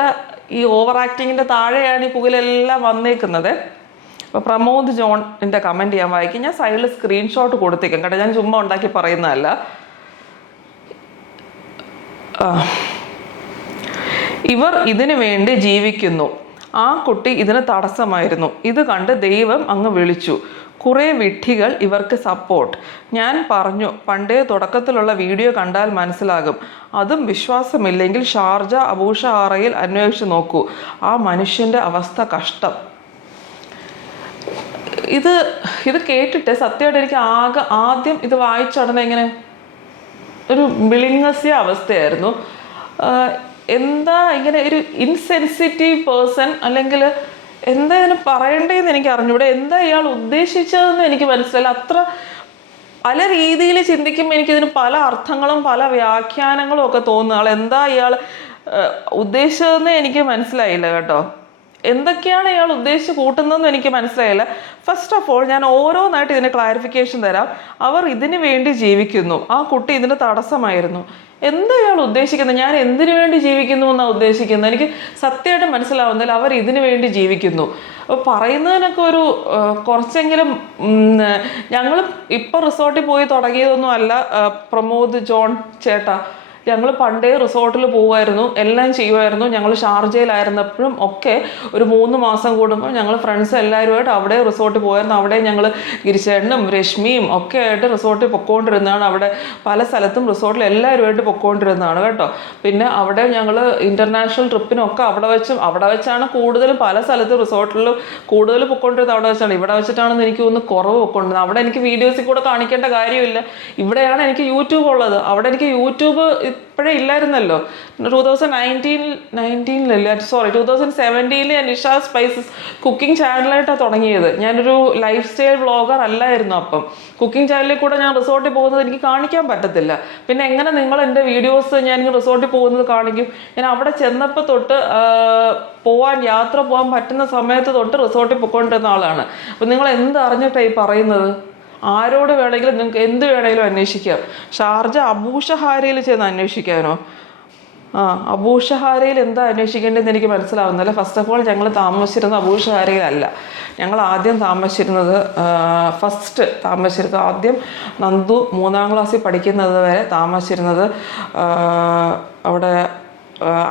ഈ ഓവർ ആക്ടിങ്ങിൻ്റെ താഴെയാണ് ഈ പുകലെല്ലാം വന്നേക്കുന്നത്. അപ്പോൾ പ്രമോദ് ജോണിൻ്റെ കമൻറ്റ് ഞാൻ വായിക്കും. ഞാൻ സൈഡിൽ സ്ക്രീൻഷോട്ട് കൊടുത്തേക്കാം കേട്ടോ, ഞാൻ ചുമ്മാ ഉണ്ടാക്കി പറയുന്നതല്ല. ഇവർ ഇതിനു വേണ്ടി ജീവിക്കുന്നു, ആ കുട്ടി ഇതിന് തടസ്സമായിരുന്നു, ഇത് കണ്ട് ദൈവം അങ്ങ് വിളിച്ചു, കുറേ വിഡ്ഢികൾ ഇവർക്ക് സപ്പോർട്ട്. ഞാൻ പറഞ്ഞു, പണ്ടേ തുടക്കത്തിലുള്ള വീഡിയോ കണ്ടാൽ മനസ്സിലാകും. അതും വിശ്വാസമില്ലെങ്കിൽ ഷാർജ അബൂഷഹാറയിൽ അന്വേഷിച്ച് നോക്കൂ, ആ മനുഷ്യൻ്റെ അവസ്ഥ കഷ്ടം. ഇത് കേട്ടിട്ട് സത്യമായിട്ട് എനിക്ക് ആദ്യം ഇത് വായിച്ചുടനെ ഇങ്ങനെ ഒരു വിളിങ്ങസ്യ അവസ്ഥയായിരുന്നു. എന്താ ഇങ്ങനെ ഒരു ഇൻസെൻസിറ്റീവ് പേഴ്സൺ, അല്ലെങ്കിൽ എന്താ ഇതിന് പറയണ്ടേന്ന് എനിക്ക് അറിഞ്ഞൂടെ, എന്താ ഇയാൾ ഉദ്ദേശിച്ചതെന്ന് എനിക്ക് മനസ്സിലായില്ല. അത്ര പല രീതിയിൽ ചിന്തിക്കുമ്പോൾ എനിക്കിതിന് പല അർത്ഥങ്ങളും പല വ്യാഖ്യാനങ്ങളും ഒക്കെ തോന്നുന്ന ആൾ. എന്താ ഇയാൾ ഉദ്ദേശിച്ചതെന്ന് എനിക്ക് മനസ്സിലായില്ല കേട്ടോ. എന്തൊക്കെയാണ് ഇയാൾ ഉദ്ദേശിച്ച് കൂട്ടുന്നതെന്ന് എനിക്ക് മനസ്സിലായില്ല. ഫസ്റ്റ് ഓഫ് ഓൾ ഞാൻ ഓരോന്നായിട്ട് ഇതിന് ക്ലാരിഫിക്കേഷൻ തരാം. അവർ ഇതിനു വേണ്ടി ജീവിക്കുന്നു, ആ കുട്ടി ഇതിന് തടസ്സമായിരുന്നു. എന്താ ഇയാൾ ഉദ്ദേശിക്കുന്നത്? ഞാൻ എന്തിനു വേണ്ടി ജീവിക്കുന്നു എന്നാണ് ഉദ്ദേശിക്കുന്നത്? എനിക്ക് സത്യമായിട്ട് മനസ്സിലാവുന്നില്ല. അവർ ഇതിനു വേണ്ടി ജീവിക്കുന്നു. അപ്പോൾ പറയുന്നതിനൊക്കെ ഒരു കുറച്ചെങ്കിലും ഞങ്ങൾ ഇപ്പോൾ റിസോർട്ടിൽ പോയി തുടങ്ങിയതൊന്നും അല്ല പ്രമോദ് ജോൺ ചേട്ടാ. ഞങ്ങൾ പണ്ടേ റിസോർട്ടിൽ പോകുമായിരുന്നു, എല്ലാം ചെയ്യുമായിരുന്നു. ഞങ്ങൾ ഷാർജയിലായിരുന്നപ്പോഴും ഒക്കെ ഒരു 3 മാസം കൂടുമ്പോൾ ഞങ്ങൾ ഫ്രണ്ട്സ് എല്ലാവരുമായിട്ട് അവിടെ റിസോർട്ടിൽ പോയായിരുന്നു. അവിടെ ഞങ്ങൾ ഗിരിച്ചേട്ടനും രശ്മിയും ഒക്കെ ആയിട്ട് റിസോർട്ടിൽ പൊക്കോണ്ടിരുന്നതാണ്. അവിടെ പല സ്ഥലത്തും റിസോർട്ടിൽ എല്ലാവരുമായിട്ട് പൊക്കോണ്ടിരുന്നതാണ് കേട്ടോ. പിന്നെ അവിടെ ഞങ്ങൾ ഇൻ്റർനാഷണൽ ട്രിപ്പിനൊക്കെ അവിടെ വെച്ചാണ് കൂടുതലും പല സ്ഥലത്തും റിസോർട്ടിൽ കൂടുതൽ പൊക്കോണ്ടിരുന്നത് അവിടെ വെച്ചാണ്. ഇവിടെ വെച്ചിട്ടാണെന്ന് എനിക്ക് ഒന്ന് കുറവ് പൊക്കോണ്ടിരുന്നത്. അവിടെ എനിക്ക് വീഡിയോസിൽ കൂടെ കാണിക്കേണ്ട കാര്യമില്ല. ഇവിടെയാണ് എനിക്ക് യൂട്യൂബ് ഉള്ളത്. അവിടെ എനിക്ക് യൂട്യൂബ് ഇപ്പോഴേ ഇല്ലായിരുന്നല്ലോ. 2017 ഞാൻ നിഷ സ്പൈസസ് കുക്കിംഗ് ചാനലായിട്ടാണ് തുടങ്ങിയത്. ഞാനൊരു ലൈഫ് സ്റ്റൈൽ വ്ളോഗർ അല്ലായിരുന്നു. അപ്പം കുക്കിംഗ് ചാനലിൽ കൂടെ ഞാൻ റിസോർട്ടിൽ പോകുന്നത് എനിക്ക് കാണിക്കാൻ പറ്റത്തില്ല. പിന്നെ എങ്ങനെ നിങ്ങൾ എൻ്റെ വീഡിയോസ് ഞാൻ റിസോർട്ടിൽ പോകുന്നത് കാണിക്കും? ഞാൻ അവിടെ ചെന്നപ്പോൾ തൊട്ട് യാത്ര പോകാൻ പറ്റുന്ന സമയത്ത് തൊട്ട് റിസോർട്ടിൽ പോയിക്കൊണ്ടിരുന്ന ആളാണ്. അപ്പം നിങ്ങൾ എന്ത് അറിഞ്ഞിട്ടാണ് ഈ പറയുന്നത്? ആരോട് വേണമെങ്കിലും നിങ്ങൾക്ക് എന്ത് വേണമെങ്കിലും അന്വേഷിക്കാം. ഷാർജ അബൂഷഹാരയിൽ ചെന്ന് അന്വേഷിക്കാനോ? അബൂഷഹാരയിൽ എന്താ അന്വേഷിക്കേണ്ടതെന്ന് എനിക്ക് മനസ്സിലാവുന്നില്ല. ഫസ്റ്റ് ഓഫ് ഓൾ ഞങ്ങൾ താമസിച്ചിരുന്നത് അബൂഷഹാരയിലല്ല. ഞങ്ങൾ ആദ്യം താമസിച്ചിരുന്നത് ആദ്യം നന്ദു 3ാം ക്ലാസ്സിൽ പഠിക്കുന്നത് വരെ താമസിച്ചിരുന്നത് അവിടെ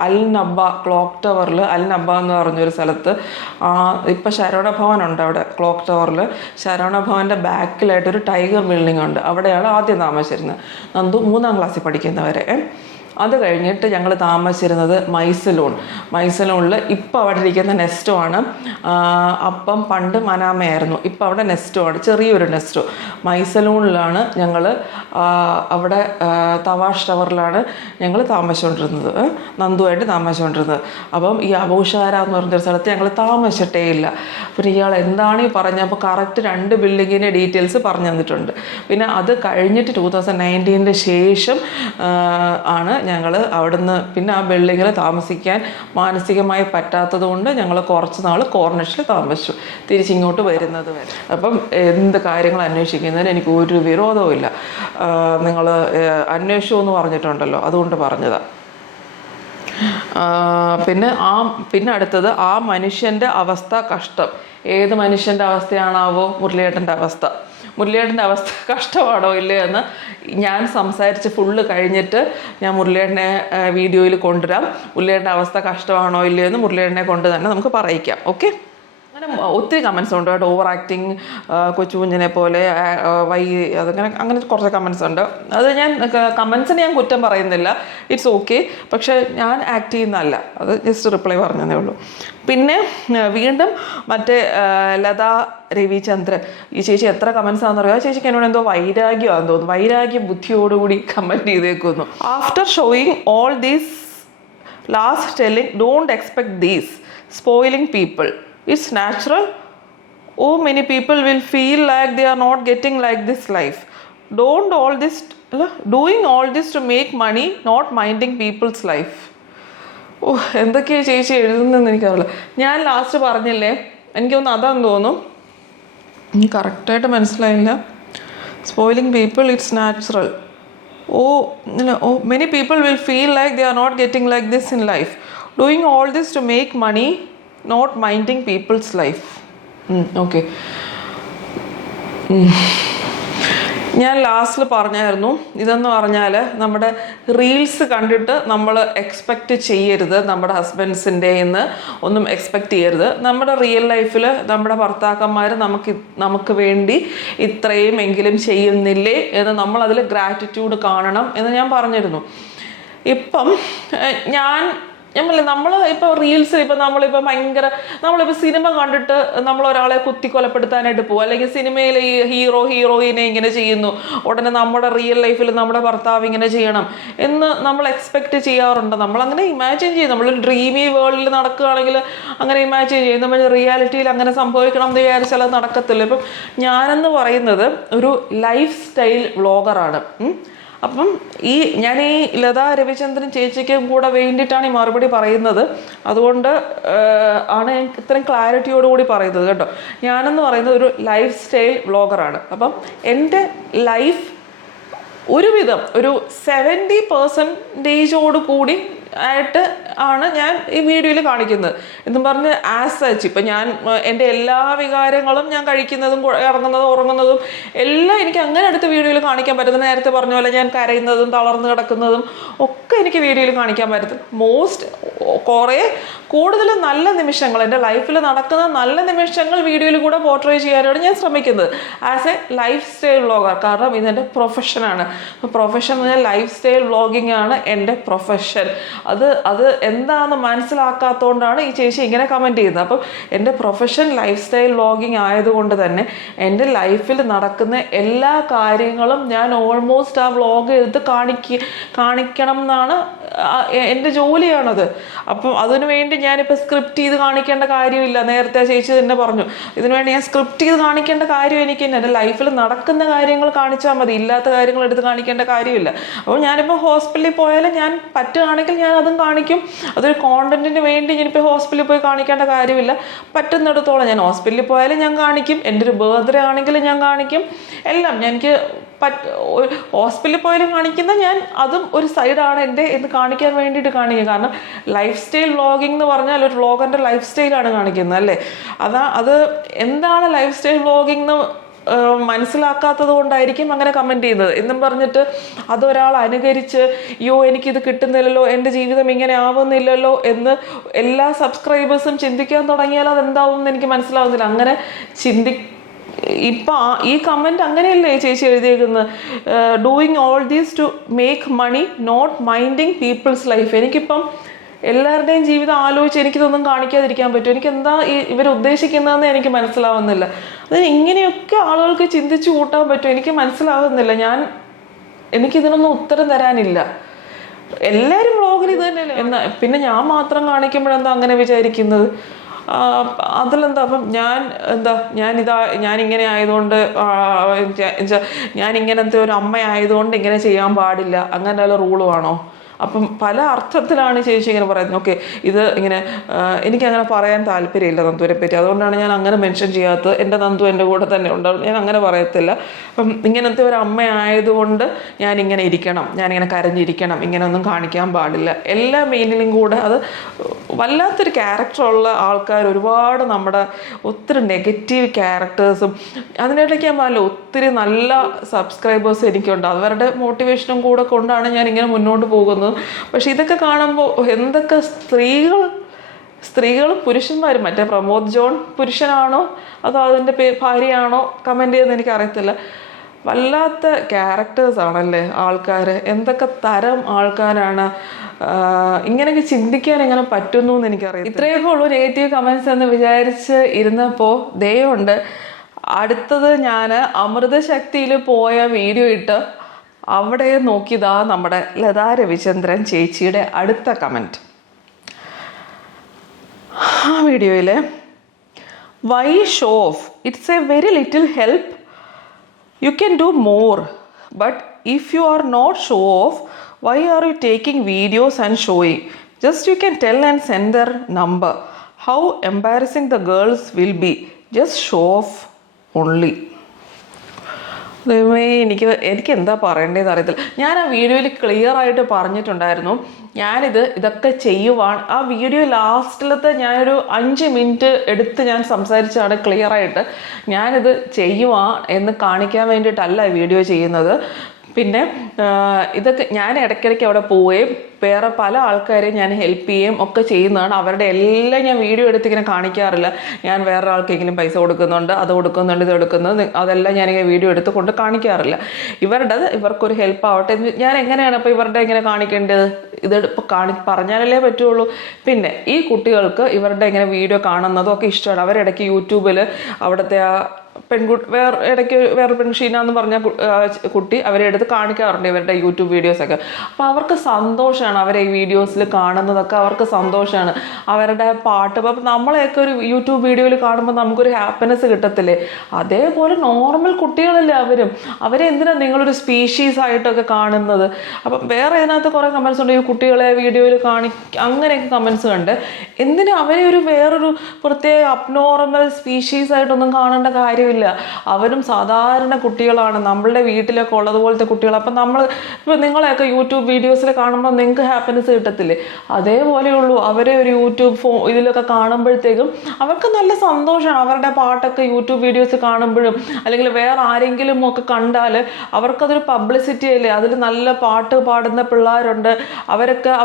അൽ നബ്ബ ക്ലോക്ക് ടവറിൽ, അൽ നബ്ബ എന്ന് പറഞ്ഞൊരു സ്ഥലത്ത്. ഇപ്പം ശരവണ ഭവൻ ഉണ്ട് അവിടെ ക്ലോക്ക് ടവറിൽ. ശരവണ ഭവൻ്റെ ബാക്കിലായിട്ടൊരു ടൈഗർ ബിൽഡിംഗ് ഉണ്ട്. അവിടെയാണ് ആദ്യം താമസിച്ചിരുന്നത് നന്ദു 3ാം ക്ലാസ്സിൽ പഠിക്കുന്നവരെ. അത് കഴിഞ്ഞിട്ട് ഞങ്ങൾ താമസിച്ചിരുന്നത് മൈസലൂണിൽ. ഇപ്പോൾ അവിടെ ഇരിക്കുന്ന നെസ്റ്റോ ആണ്. അപ്പം പണ്ട് മനാമയായിരുന്നു, ഇപ്പോൾ അവിടെ നെസ്റ്റോ ആണ്, ചെറിയൊരു നെസ്റ്റോ. മൈസലൂണിലാണ് ഞങ്ങൾ. അവിടെ തവാഷ് ടവറിലാണ് ഞങ്ങൾ താമസിച്ചുകൊണ്ടിരുന്നത്, നന്ദുവായിട്ട് താമസിച്ചുകൊണ്ടിരുന്നത്. അപ്പം ഈ അബൂഷഹാര എന്ന് പറഞ്ഞൊരു സ്ഥലത്ത് ഞങ്ങൾ താമസിച്ചിട്ടേ ഇല്ല. പിന്നെ ഇയാൾ എന്താണ് ഈ പറഞ്ഞപ്പോൾ കറക്റ്റ് 2 ബിൽഡിങ്ങിൻ്റെ ഡീറ്റെയിൽസ് പറഞ്ഞു തന്നിട്ടുണ്ട്. പിന്നെ അത് കഴിഞ്ഞിട്ട് 2019 ശേഷം ആണ് ഞങ്ങൾ അവിടുന്ന് പിന്നെ ആ ബിൽഡിങ്ങിൽ താമസിക്കാൻ മാനസികമായി പറ്റാത്തത് കൊണ്ട് ഞങ്ങൾ കുറച്ച് നാൾ കോർണിഷിൽ താമസിച്ചു, തിരിച്ചിങ്ങോട്ട് വരുന്നത് വരെ. അപ്പം എന്ത് കാര്യങ്ങൾ അന്വേഷിക്കുന്നതിന് എനിക്ക് ഒരു വിരോധവും ഇല്ല. നിങ്ങൾ അന്വേഷിച്ചു എന്ന് പറഞ്ഞിട്ടുണ്ടല്ലോ, അതുകൊണ്ട് പറഞ്ഞതാണ്. പിന്നെ അടുത്തത്, ആ മനുഷ്യൻ്റെ അവസ്ഥ കഷ്ടം. ഏത് മനുഷ്യൻ്റെ അവസ്ഥയാണാവോ? മുരളിയേട്ടൻ്റെ അവസ്ഥ കഷ്ടമാണോ ഇല്ലേ എന്ന് ഞാൻ സംസാരിച്ച് ഫുള്ള് കഴിഞ്ഞിട്ട് ഞാൻ മുരളിയേട്ടനെ വീഡിയോയിൽ കൊണ്ടുവരാം. മുരളിയേട്ടൻ്റെ അവസ്ഥ കഷ്ടമാണോ ഇല്ലയോ എന്ന് മുരളിയേട്ടനെ കൊണ്ട് തന്നെ നമുക്ക് പറയിക്കാം. ഓക്കെ, അങ്ങനെ ഒത്തിരി കമൻസ് ഉണ്ട് കേട്ടോ. ഓവർ ആക്ടിങ്, കൊച്ചു കുഞ്ഞിനെ പോലെ അങ്ങനെ കുറച്ച് കമൻസ് ഉണ്ട്. അത് ഞാൻ കമൻസിന് ഞാൻ കുറ്റം പറയുന്നില്ല, ഇറ്റ്സ് ഓക്കെ. പക്ഷെ ഞാൻ ആക്ട് ചെയ്യുന്നതല്ല, അത് ജസ്റ്റ് റിപ്ലൈ പറഞ്ഞതേ ഉള്ളൂ. പിന്നെ വീണ്ടും മറ്റേ ലതാ രവിചന്ദ്രൻ, ഈ ചേച്ചി എത്ര കമൻസ് ആണെന്ന് അറിയാം. ആ ചേച്ചിക്ക് എന്നോട് എന്തോ വൈരാഗ്യമാണെന്ന് തോന്നുന്നു, വൈരാഗ്യ ബുദ്ധിയോടുകൂടി കമൻറ്റ് ചെയ്തേക്കുന്നു. After showing all these last telling don't expect these spoiling people, it's natural. Oh, many people will feel like they are not getting like this life. Doing all this to make money, not minding people's life. ഓ, എന്തൊക്കെയാണ് ചേച്ചി എഴുതുന്നതെന്ന് എനിക്കറിയില്ല. ഞാൻ last പറഞ്ഞില്ലേ, എനിക്കൊന്ന് അതാന്ന് തോന്നുന്നു, കറക്റ്റായിട്ട് മനസ്സിലായില്ല. Spoiling people, it's natural. Many people will feel like they are not getting like this in life. Doing all this to make money, not minding people's life. Okay. ഞാൻ ലാസ്റ്റിൽ പറഞ്ഞായിരുന്നു, ഇതെന്ന് പറഞ്ഞാൽ നമ്മുടെ റീൽസ് കണ്ടിട്ട് നമ്മൾ എക്സ്പെക്റ്റ് ചെയ്യരുത്, നമ്മുടെ ഹസ്ബൻഡ്സിൻ്റെ നിന്ന് ഒന്നും എക്സ്പെക്റ്റ് ചെയ്യരുത്. നമ്മുടെ റിയൽ ലൈഫിൽ നമ്മുടെ ഭർത്താക്കന്മാർ നമുക്ക് വേണ്ടി ഇത്രയും എങ്കിലും ചെയ്യുന്നില്ലേ എന്ന് നമ്മളതിൽ ഗ്രാറ്റിറ്റ്യൂഡ് കാണണം എന്ന് ഞാൻ പറഞ്ഞിരുന്നു. ഇപ്പം നമ്മൾ ഇപ്പോൾ റീൽസിൽ ഇപ്പം നമ്മളിപ്പോൾ സിനിമ കണ്ടിട്ട് നമ്മൾ ഒരാളെ കുത്തിക്കൊലപ്പെടുത്താനായിട്ട് പോകും, അല്ലെങ്കിൽ സിനിമയിലെ ഈ ഹീറോയിനെ ഇങ്ങനെ ചെയ്യുന്നു, ഉടനെ നമ്മുടെ റിയൽ ലൈഫിൽ നമ്മുടെ ഭർത്താവ് ഇങ്ങനെ ചെയ്യണം എന്ന് നമ്മൾ എക്സ്പെക്റ്റ് ചെയ്യാറുണ്ട്. നമ്മളങ്ങനെ ഇമാജിൻ ചെയ്യും, നമ്മൾ ഡ്രീമി വേൾഡിൽ നടക്കുകയാണെങ്കിൽ അങ്ങനെ ഇമാജിൻ ചെയ്യും. നമ്മൾ റിയാലിറ്റിയിൽ അങ്ങനെ സംഭവിക്കണം എന്ന് വിചാരിച്ചാൽ അത് നടക്കത്തില്ല. ഇപ്പം ഞാനെന്ന് പറയുന്നത് ഒരു ലൈഫ് സ്റ്റൈൽ വ്ളോഗറാണ്. അപ്പം ഞാൻ ഈ ലതാ രവിചന്ദ്രൻ ചേച്ചിക്കും കൂടെ വേണ്ടിയിട്ടാണ് ഈ മറുപടി പറയുന്നത്. അതുകൊണ്ട് ആണ് ഞാൻ ഇത്രയും ക്ലാരിറ്റിയോടുകൂടി പറയുന്നത് കേട്ടോ. ഞാനെന്ന് പറയുന്നത് ഒരു ലൈഫ് സ്റ്റൈൽ വ്ളോഗറാണ്. അപ്പം എൻ്റെ ലൈഫ് ഒരുവിധം ഒരു 70% കൂടി ആയിട്ട് ആണ് ഞാൻ ഈ വീഡിയോയിൽ കാണിക്കുന്നത് എന്നും പറഞ്ഞ് ആസ് സച്ച്. ഇപ്പം ഞാൻ എൻ്റെ എല്ലാ വികാരങ്ങളും ഞാൻ കഴിക്കുന്നതും ഇറങ്ങുന്നതും ഉറങ്ങുന്നതും എല്ലാം എനിക്ക് അങ്ങനെ അടുത്ത വീഡിയോയിൽ കാണിക്കാൻ പറ്റുന്നത്. നേരത്തെ പറഞ്ഞ പോലെ ഞാൻ കരയുന്നതും തളർന്ന് കിടക്കുന്നതും ഒക്കെ എനിക്ക് വീഡിയോയിൽ കാണിക്കാൻ പറ്റും. കൂടുതൽ നല്ല നിമിഷങ്ങൾ, എൻ്റെ ലൈഫിൽ നടക്കുന്ന നല്ല നിമിഷങ്ങൾ വീഡിയോയിൽ കൂടെ പോർട്രേ ചെയ്യാനാണ് ഞാൻ ശ്രമിക്കുന്നത് as A life style vlogger. കാരണം ഇതെൻ്റെ പ്രൊഫഷനാണ്. പ്രൊഫഷൻ എന്ന് പറഞ്ഞാൽ ലൈഫ് സ്റ്റൈൽ വ്ളോഗിങ് ആണ് എൻ്റെ പ്രൊഫഷൻ. അത് എന്താണെന്ന് മനസ്സിലാക്കാത്തതുകൊണ്ടാണ് ഈ ചേച്ചി ഇങ്ങനെ കമൻറ്റ് ചെയ്യുന്നത്. അപ്പം എൻ്റെ പ്രൊഫഷൻ ലൈഫ് സ്റ്റൈൽ വ്ളോഗിങ് ആയതുകൊണ്ട് തന്നെ എൻ്റെ ലൈഫിൽ നടക്കുന്ന എല്ലാ കാര്യങ്ങളും ഞാൻ ഓൾമോസ്റ്റ് ആ വ്ളോഗ് എടുത്ത് കാണിക്കണം എന്നാണ് എൻ്റെ ജോലിയാണത്. അപ്പം അതിനു വേണ്ടി ഞാനിപ്പോൾ സ്ക്രിപ്റ്റ് ചെയ്ത് കാണിക്കേണ്ട കാര്യമില്ല. നേരത്തെ ചേച്ചി തന്നെ പറഞ്ഞു, ഇതിനുവേണ്ടി ഞാൻ സ്ക്രിപ്റ്റ് ചെയ്ത് കാണിക്കേണ്ട കാര്യം എനിക്ക് തന്നെ. എൻ്റെ ലൈഫിൽ നടക്കുന്ന കാര്യങ്ങൾ കാണിച്ചാൽ മതി, ഇല്ലാത്ത കാര്യങ്ങൾ എടുത്ത് കാണിക്കേണ്ട കാര്യമില്ല. അപ്പോൾ ഞാനിപ്പോൾ ഹോസ്പിറ്റലിൽ പോയാലും ഞാൻ പറ്റുകയാണെങ്കിൽ ഞാൻ അതും കാണിക്കും. അതൊരു കോണ്ടന്റിന് വേണ്ടി ഞാനിപ്പോൾ ഹോസ്പിറ്റലിൽ പോയി കാണിക്കേണ്ട കാര്യമില്ല. പറ്റുന്നിടത്തോളം ഞാൻ ഹോസ്പിറ്റലിൽ പോയാലും ഞാൻ കാണിക്കും, എൻ്റെ ഒരു ബർത്ത്ഡേ ആണെങ്കിലും ഞാൻ കാണിക്കും. എല്ലാം എനിക്ക് ഹോസ്പിറ്റലിൽ പോയാലും കാണിക്കുന്ന ഞാൻ അതും ഒരു സൈഡാണ് എൻ്റെ എന്ന് കാണിക്കാൻ വേണ്ടിയിട്ട് കാണിക്കുക. കാരണം ലൈഫ് സ്റ്റൈൽ വ്ളോഗിംഗ് എന്ന് പറഞ്ഞാൽ ഒരു വ്ളോഗറിൻ്റെ ലൈഫ് സ്റ്റൈലാണ് കാണിക്കുന്നത് അല്ലേ. അത് എന്താണ് ലൈഫ് സ്റ്റൈൽ വ്ളോഗിംഗ് എന്ന് മനസ്സിലാക്കാത്തത് കൊണ്ടായിരിക്കും അങ്ങനെ കമൻറ്റ് ചെയ്യുന്നത് എന്നും പറഞ്ഞിട്ട് അതൊരാൾ അനുകരിച്ച് എനിക്കിത് കിട്ടുന്നില്ലല്ലോ, എൻ്റെ ജീവിതം ഇങ്ങനെ ആവുന്നില്ലല്ലോ എന്ന് എല്ലാ സബ്സ്ക്രൈബേഴ്സും ചിന്തിക്കാൻ തുടങ്ങിയാൽ അതെന്താവും എന്ന് എനിക്ക് മനസ്സിലാവുന്നില്ല. അങ്ങനെ ഇപ്പം ഈ കമൻറ്റ് അങ്ങനെയല്ലേ ചേച്ചി എഴുതിയേക്കുന്നത്, doing all these to make money not minding people's life. എനിക്കിപ്പം എല്ലാവരുടെയും ജീവിതം ആലോചിച്ച് എനിക്കിതൊന്നും കാണിക്കാതിരിക്കാൻ പറ്റും? എനിക്കെന്താ ഇവർ ഉദ്ദേശിക്കുന്നതെന്ന് എനിക്ക് മനസ്സിലാവുന്നില്ല. അതിന് ഇങ്ങനെയൊക്കെ ആളുകൾക്ക് ചിന്തിച്ചു കൂട്ടാൻ പറ്റും, എനിക്ക് മനസ്സിലാവുന്നില്ല. എനിക്കിതിനൊന്നും ഉത്തരം തരാനില്ല. എല്ലാവരും വ്ളോഗിൽ ഇത് തന്നെയല്ലേ. പിന്നെ ഞാൻ മാത്രം കാണിക്കുമ്പോഴെന്താ അങ്ങനെ വിചാരിക്കുന്നത്? അതിലെന്താ? അപ്പം ഞാനിങ്ങനെ ആയതുകൊണ്ട്, ഞാൻ ഇങ്ങനത്തെ ഒരു അമ്മ ആയതുകൊണ്ട് ഇങ്ങനെ ചെയ്യാൻ പാടില്ല, അങ്ങനെ വല്ല റൂളുമാണോ? അപ്പം പല അർത്ഥത്തിലാണ് ചേച്ചി ഇങ്ങനെ പറയുന്നത്. ഓക്കെ, ഇത് ഇങ്ങനെ എനിക്കങ്ങനെ പറയാൻ താല്പര്യമില്ല നന്ദുവിനെ പറ്റി, അതുകൊണ്ടാണ് ഞാൻ അങ്ങനെ മെൻഷൻ ചെയ്യാത്തത്. എൻ്റെ നന്ദു എൻ്റെ കൂടെ തന്നെ ഉണ്ടാവും, ഞാൻ അങ്ങനെ പറയത്തില്ല. അപ്പം ഇങ്ങനത്തെ ഒരു അമ്മ ആയതുകൊണ്ട് ഞാനിങ്ങനെ ഇരിക്കണം, ഞാനിങ്ങനെ കരഞ്ഞിരിക്കണം, ഇങ്ങനെ ഒന്നും കാണിക്കാൻ പാടില്ല, എല്ലാ മീനിലും കൂടെ. അത് വല്ലാത്തൊരു ക്യാരക്ടറുള്ള ആൾക്കാർ ഒരുപാട്, നമ്മുടെ ഒത്തിരി നെഗറ്റീവ് ക്യാരക്ടേഴ്സും, അതിനിടയ്ക്ക് ഞാൻ പറഞ്ഞില്ല ഒത്തിരി നല്ല സബ്സ്ക്രൈബേഴ്സും എനിക്കുണ്ട്. അവരുടെ മോട്ടിവേഷനും കൂടെ കൊണ്ടാണ് ഞാൻ ഇങ്ങനെ മുന്നോട്ട് പോകുന്നത്. പക്ഷെ ഇതൊക്കെ കാണുമ്പോൾ എന്തൊക്കെ സ്ത്രീകളും പുരുഷന്മാരും, മറ്റേ പ്രമോദ് ജോൺ പുരുഷനാണോ അതോ അതിൻ്റെ ഭാര്യയാണോ കമൻറ്റ് ചെയ്യുന്നത് എനിക്കറിയത്തില്ല. വല്ലാത്ത ക്യാരക്ടേഴ്സ് ആണല്ലേ ആൾക്കാർ. എന്തൊക്കെ തരം ആൾക്കാരാണ്. ഇങ്ങനെയൊക്കെ ചിന്തിക്കാൻ എങ്ങനെ പറ്റുന്നു എന്ന് എനിക്കറിയാം. ഇത്രയൊക്കെ ഉള്ളൂ നെഗറ്റീവ് കമൻസ് എന്ന് വിചാരിച്ച് ഇരുന്നപ്പോൾ ദയവുണ്ട് അടുത്തത് ഞാൻ അമൃതശക്തിയിൽ പോയ വീഡിയോ ഇട്ട് അവിടെ നോക്കിയതാ നമ്മുടെ ലതാ രവിചന്ദ്രൻ ചേച്ചിയുടെ അടുത്ത കമൻറ്റ്. ആ വീഡിയോയിൽ why show off, it's a very little help, you can do more, but if you are not show off, why are you taking videos and showing? Just you can tell and send their number. How embarrassing the girls will be. Just show off only. എനിക്ക് എന്താ പറയേണ്ടതെന്ന് അറിയത്തില്ല. ഞാൻ ആ വീഡിയോയിൽ clear ആയിട്ട് പറഞ്ഞിട്ടുണ്ടായിരുന്നു ഇതൊക്കെ ചെയ്യുവാൻ. ആ വീഡിയോ ലാസ്റ്റിലത്തെ ഞാനൊരു 5 മിനിറ്റ് എടുത്ത് ഞാൻ സംസാരിച്ചാണ് ക്ലിയർ ആയിട്ട് ഞാനിത് ചെയ്യുവാ എന്ന് കാണിക്കാൻ വേണ്ടിയിട്ടല്ല വീഡിയോ ചെയ്യുന്നത്. പിന്നെ ഇതൊക്കെ ഞാൻ ഇടയ്ക്കിടയ്ക്ക് അവിടെ പോവുകയും വേറെ പല ആൾക്കാരെയും ഞാൻ ഹെൽപ്പ് ചെയ്യുകയും ഒക്കെ ചെയ്യുന്നതാണ്. അവരുടെ എല്ലാം ഞാൻ വീഡിയോ എടുത്ത് ഇങ്ങനെ കാണിക്കാറില്ല. ഞാൻ വേറെ ആൾക്കെങ്കിലും പൈസ കൊടുക്കുന്നുണ്ട്, അത് കൊടുക്കുന്നുണ്ട്, ഇത് എടുക്കുന്നത്, അതെല്ലാം ഞാനിങ്ങനെ വീഡിയോ എടുത്ത് കൊണ്ട് കാണിക്കാറില്ല. ഇവർക്കൊരു ഹെൽപ്പ് ആവട്ടെ. ഞാൻ എങ്ങനെയാണ് അപ്പോൾ ഇവരുടെ ഇങ്ങനെ കാണിക്കേണ്ടത്? ഇത് ഇപ്പോൾ പറഞ്ഞാലല്ലേ പറ്റുള്ളൂ. പിന്നെ ഈ കുട്ടികൾക്ക് ഇവരുടെ ഇങ്ങനെ വീഡിയോ കാണുന്നതും ഒക്കെ ഇഷ്ടമാണ്. അവരിടയ്ക്ക് യൂട്യൂബിൽ അവിടുത്തെ ആ വേറെ ഷീന എന്ന് പറഞ്ഞ കുട്ടി അവരെ എടുത്ത് കാണിക്കാറുണ്ട് ഇവരുടെ യൂട്യൂബ് വീഡിയോസൊക്കെ. അപ്പോൾ അവർക്ക് സന്തോഷമാണ് അവരെ ഈ വീഡിയോസിൽ കാണുന്നതൊക്കെ. അവർക്ക് സന്തോഷമാണ് അവരുടെ പാട്ട്. അപ്പം നമ്മളെയൊക്കെ ഒരു യൂട്യൂബ് വീഡിയോയിൽ കാണുമ്പോൾ നമുക്കൊരു ഹാപ്പിനെസ് കിട്ടത്തില്ലേ? അതേപോലെ നോർമൽ കുട്ടികളല്ലേ അവരെ എന്തിനാണ് നിങ്ങളൊരു സ്പീഷീസ് ആയിട്ടൊക്കെ കാണുന്നത്? അപ്പം വേറെ ഇതിനകത്ത് കുറേ കമൻസ് ഉണ്ട്, ഈ കുട്ടികളെ വീഡിയോയിൽ അങ്ങനെയൊക്കെ കമൻസ് കണ്ട് എന്തിനാ അവരെ വേറൊരു പ്രത്യേക അബ്നോർമൽ സ്പീഷീസ് ആയിട്ടൊന്നും കാണേണ്ട കാര്യമില്ല. അവരും സാധാരണ കുട്ടികളാണ്, നമ്മളുടെ വീട്ടിലൊക്കെ ഉള്ളതുപോലത്തെ കുട്ടികൾ. അപ്പം ഇപ്പം നിങ്ങളെയൊക്കെ യൂട്യൂബ് വീഡിയോസിൽ കാണുമ്പോൾ നിങ്ങൾക്ക് ഹാപ്പിനെസ് കിട്ടത്തില്ലേ? അതേപോലെയുള്ളൂ അവരെ ഒരു യൂട്യൂബ് ഇതിലൊക്കെ കാണുമ്പോഴത്തേക്കും അവർക്ക് നല്ല സന്തോഷമാണ്. അവരുടെ പാട്ടൊക്കെ യൂട്യൂബ് വീഡിയോസ് കാണുമ്പോഴും അല്ലെങ്കിൽ വേറെ ആരെങ്കിലും ഒക്കെ കണ്ടാൽ അവർക്കതൊരു പബ്ലിസിറ്റി അല്ലേ. അതിൽ നല്ല പാട്ട് പാടുന്ന പിള്ളേരുണ്ട്,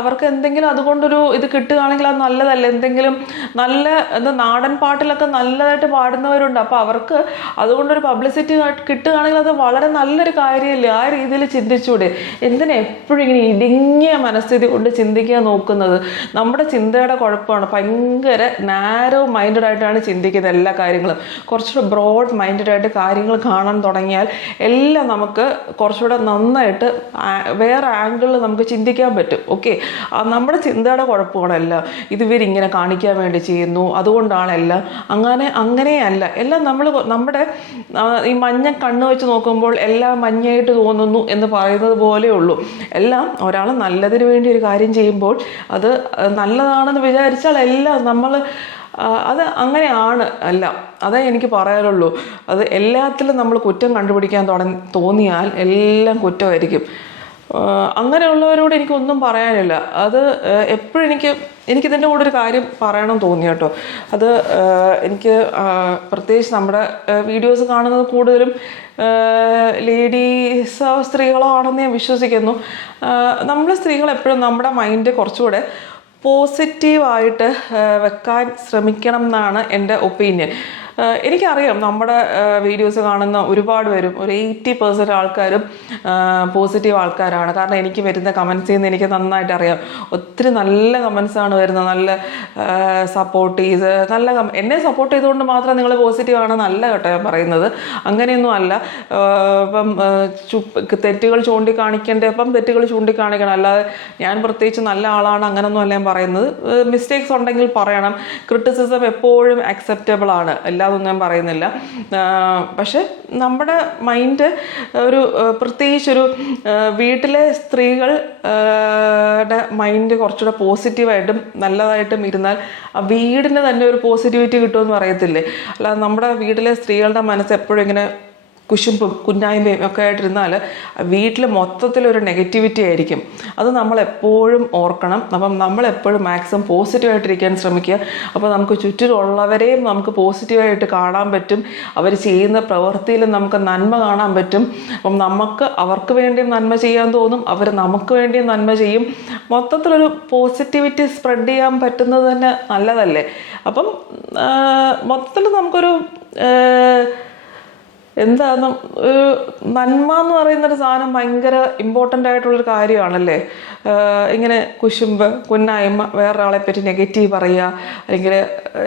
അവർക്ക് എന്തെങ്കിലും അതുകൊണ്ടൊരു ഇത് കിട്ടുകയാണെങ്കിൽ അത് നല്ലതല്ലേ. എന്തെങ്കിലും നല്ല നാടൻ പാട്ടിലൊക്കെ നല്ലതായിട്ട് പാടുന്നവരുണ്ട്. അപ്പോൾ അവർക്ക് അതുകൊണ്ടൊരു പബ്ലിസിറ്റി കിട്ടുകയാണെങ്കിൽ അത് വളരെ നല്ലൊരു കാര്യമല്ലേ. ആ രീതിയിൽ ചിന്തിച്ചൂടെ? എന്തിനാ എപ്പോഴും ഇങ്ങനെ ഇടുങ്ങിയ മനസ്ഥിതി കൊണ്ട് ചിന്തിക്കാൻ നോക്കുന്നത്? നമ്മുടെ ചിന്തയുടെ കുഴപ്പമാണ്. ഭയങ്കര നാരോ മൈൻഡഡ് ആയിട്ടാണ് ചിന്തിക്കുന്നത് എല്ലാ കാര്യങ്ങളും. കുറച്ചുകൂടെ ബ്രോഡ് മൈൻഡഡ് ആയിട്ട് കാര്യങ്ങൾ കാണാൻ തുടങ്ങിയാൽ എല്ലാം നമുക്ക് കുറച്ചുകൂടെ നന്നായിട്ട് വേറെ ആംഗിളിൽ നമുക്ക് ചിന്തിക്കാൻ പറ്റും. ഓക്കെ, നമ്മുടെ ചിന്തയുടെ കുഴപ്പമാണല്ല ഇവരിങ്ങനെ കാണിക്കാൻ വേണ്ടി ചെയ്യുന്നു അതുകൊണ്ടാണ് എല്ലാം. അങ്ങനെയല്ല. എല്ലാം നമ്മുടെ ഈ മഞ്ഞ കണ്ണ് വെച്ച് നോക്കുമ്പോൾ എല്ലാം മഞ്ഞയായിട്ട് തോന്നുന്നു എന്ന് പറയുന്നത് പോലെയുള്ളൂ. എല്ലാം ഒരാൾ നല്ലതിന് വേണ്ടി ഒരു കാര്യം ചെയ്യുമ്പോൾ അത് നല്ലതാണെന്ന് വിചാരിച്ചാൽ എല്ലാം അത് അങ്ങനെയാണ് എല്ലാം. അതേ എനിക്ക് പറയാനുള്ളൂ. അത് എല്ലാത്തിലും നമ്മൾ കുറ്റം കണ്ടുപിടിക്കാൻ തോന്നിയാൽ എല്ലാം കുറ്റമായിരിക്കും. അങ്ങനെയുള്ളവരോട് എനിക്കൊന്നും പറയാനില്ല. അത് എപ്പോഴും എനിക്കിതിൻ്റെ കൂടെ ഒരു കാര്യം പറയണം തോന്നി കേട്ടോ. അത് എനിക്ക് പ്രത്യേകിച്ച് നമ്മുടെ വീഡിയോസ് കാണുന്നത് കൂടുതലും സ്ത്രീകളോ ആണെന്ന് ഞാൻ വിശ്വസിക്കുന്നു. നമ്മൾ സ്ത്രീകൾ എപ്പോഴും നമ്മുടെ മൈൻഡ് കുറച്ചുകൂടെ പോസിറ്റീവായിട്ട് വെക്കാൻ ശ്രമിക്കണം എന്നാണ് എൻ്റെ ഒപ്പീനിയൻ. എനിക്കറിയാം നമ്മുടെ വീഡിയോസ് കാണുന്ന ഒരുപാട് പേരും, ഒരു 80% ആൾക്കാരും പോസിറ്റീവ് ആൾക്കാരാണ്. കാരണം എനിക്ക് വരുന്ന കമൻസിൽ നിന്ന് എനിക്ക് നന്നായിട്ട് അറിയാം. ഒത്തിരി നല്ല കമൻസാണ് വരുന്നത്, നല്ല സപ്പോർട്ട് ചെയ്ത് എന്നെ സപ്പോർട്ട് ചെയ്തുകൊണ്ട് മാത്രം നിങ്ങൾ പോസിറ്റീവ് ആണെന്നല്ല കേട്ടോ ഞാൻ പറയുന്നത്. അങ്ങനെയൊന്നും അല്ല. ഇപ്പം തെറ്റുകൾ ചൂണ്ടിക്കാണിക്കേണ്ടപ്പം തെറ്റുകൾ ചൂണ്ടിക്കാണിക്കണം. അല്ലാതെ ഞാൻ പ്രത്യേകിച്ച് നല്ല ആളാണ് അങ്ങനെയൊന്നും അല്ല ഞാൻ പറയുന്നത്. മിസ്റ്റേക്സ് ഉണ്ടെങ്കിൽ പറയണം. ക്രിറ്റിസിസം എപ്പോഴും അക്സെപ്റ്റബിൾ ആണ്, അതൊന്നും ഞാൻ പറയുന്നില്ല. പക്ഷെ നമ്മുടെ മൈൻഡ് പ്രത്യേകിച്ചൊരു വീട്ടിലെ സ്ത്രീകളുടെ മൈൻഡ് കുറച്ചുകൂടെ പോസിറ്റീവായിട്ടും നല്ലതായിട്ടും ഇരുന്നാൽ ആ വീടിന് തന്നെ ഒരു പോസിറ്റിവിറ്റി കിട്ടുമെന്ന് പറയത്തില്ലേ. അല്ലാതെ നമ്മുടെ വീട്ടിലെ സ്ത്രീകളുടെ മനസ്സ് എപ്പോഴും ഇങ്ങനെ കുശുമ്പും കുന്നായ്മയും ഒക്കെ ആയിട്ടിരുന്നാൽ വീട്ടിൽ മൊത്തത്തിലൊരു നെഗറ്റിവിറ്റി ആയിരിക്കും. അത് നമ്മളെപ്പോഴും ഓർക്കണം. അപ്പം നമ്മളെപ്പോഴും മാക്സിമം പോസിറ്റീവായിട്ടിരിക്കാൻ ശ്രമിക്കുക. അപ്പോൾ നമുക്ക് ചുറ്റിലുള്ളവരെയും നമുക്ക് പോസിറ്റീവായിട്ട് കാണാൻ പറ്റും. അവർ ചെയ്യുന്ന പ്രവൃത്തിയിലും നമുക്ക് നന്മ കാണാൻ പറ്റും. അപ്പം നമുക്ക് അവർക്ക് വേണ്ടിയും നന്മ ചെയ്യാൻ തോന്നും, അവർ നമുക്ക് വേണ്ടിയും നന്മ ചെയ്യും. മൊത്തത്തിലൊരു പോസിറ്റിവിറ്റി സ്പ്രെഡ് ചെയ്യാൻ പറ്റുന്നത് തന്നെ നല്ലതല്ലേ. അപ്പം മൊത്തത്തിൽ നമുക്കൊരു എന്താണ് ഒരു നന്മ എന്ന് പറയുന്നൊരു സാധനം ഭയങ്കര ഇമ്പോർട്ടൻ്റ് ആയിട്ടുള്ളൊരു കാര്യമാണല്ലേ. ഇങ്ങനെ കുശുമ്പ് കുന്നായ്മ, വേറൊരാളെ പറ്റി നെഗറ്റീവ് പറയുക, അല്ലെങ്കിൽ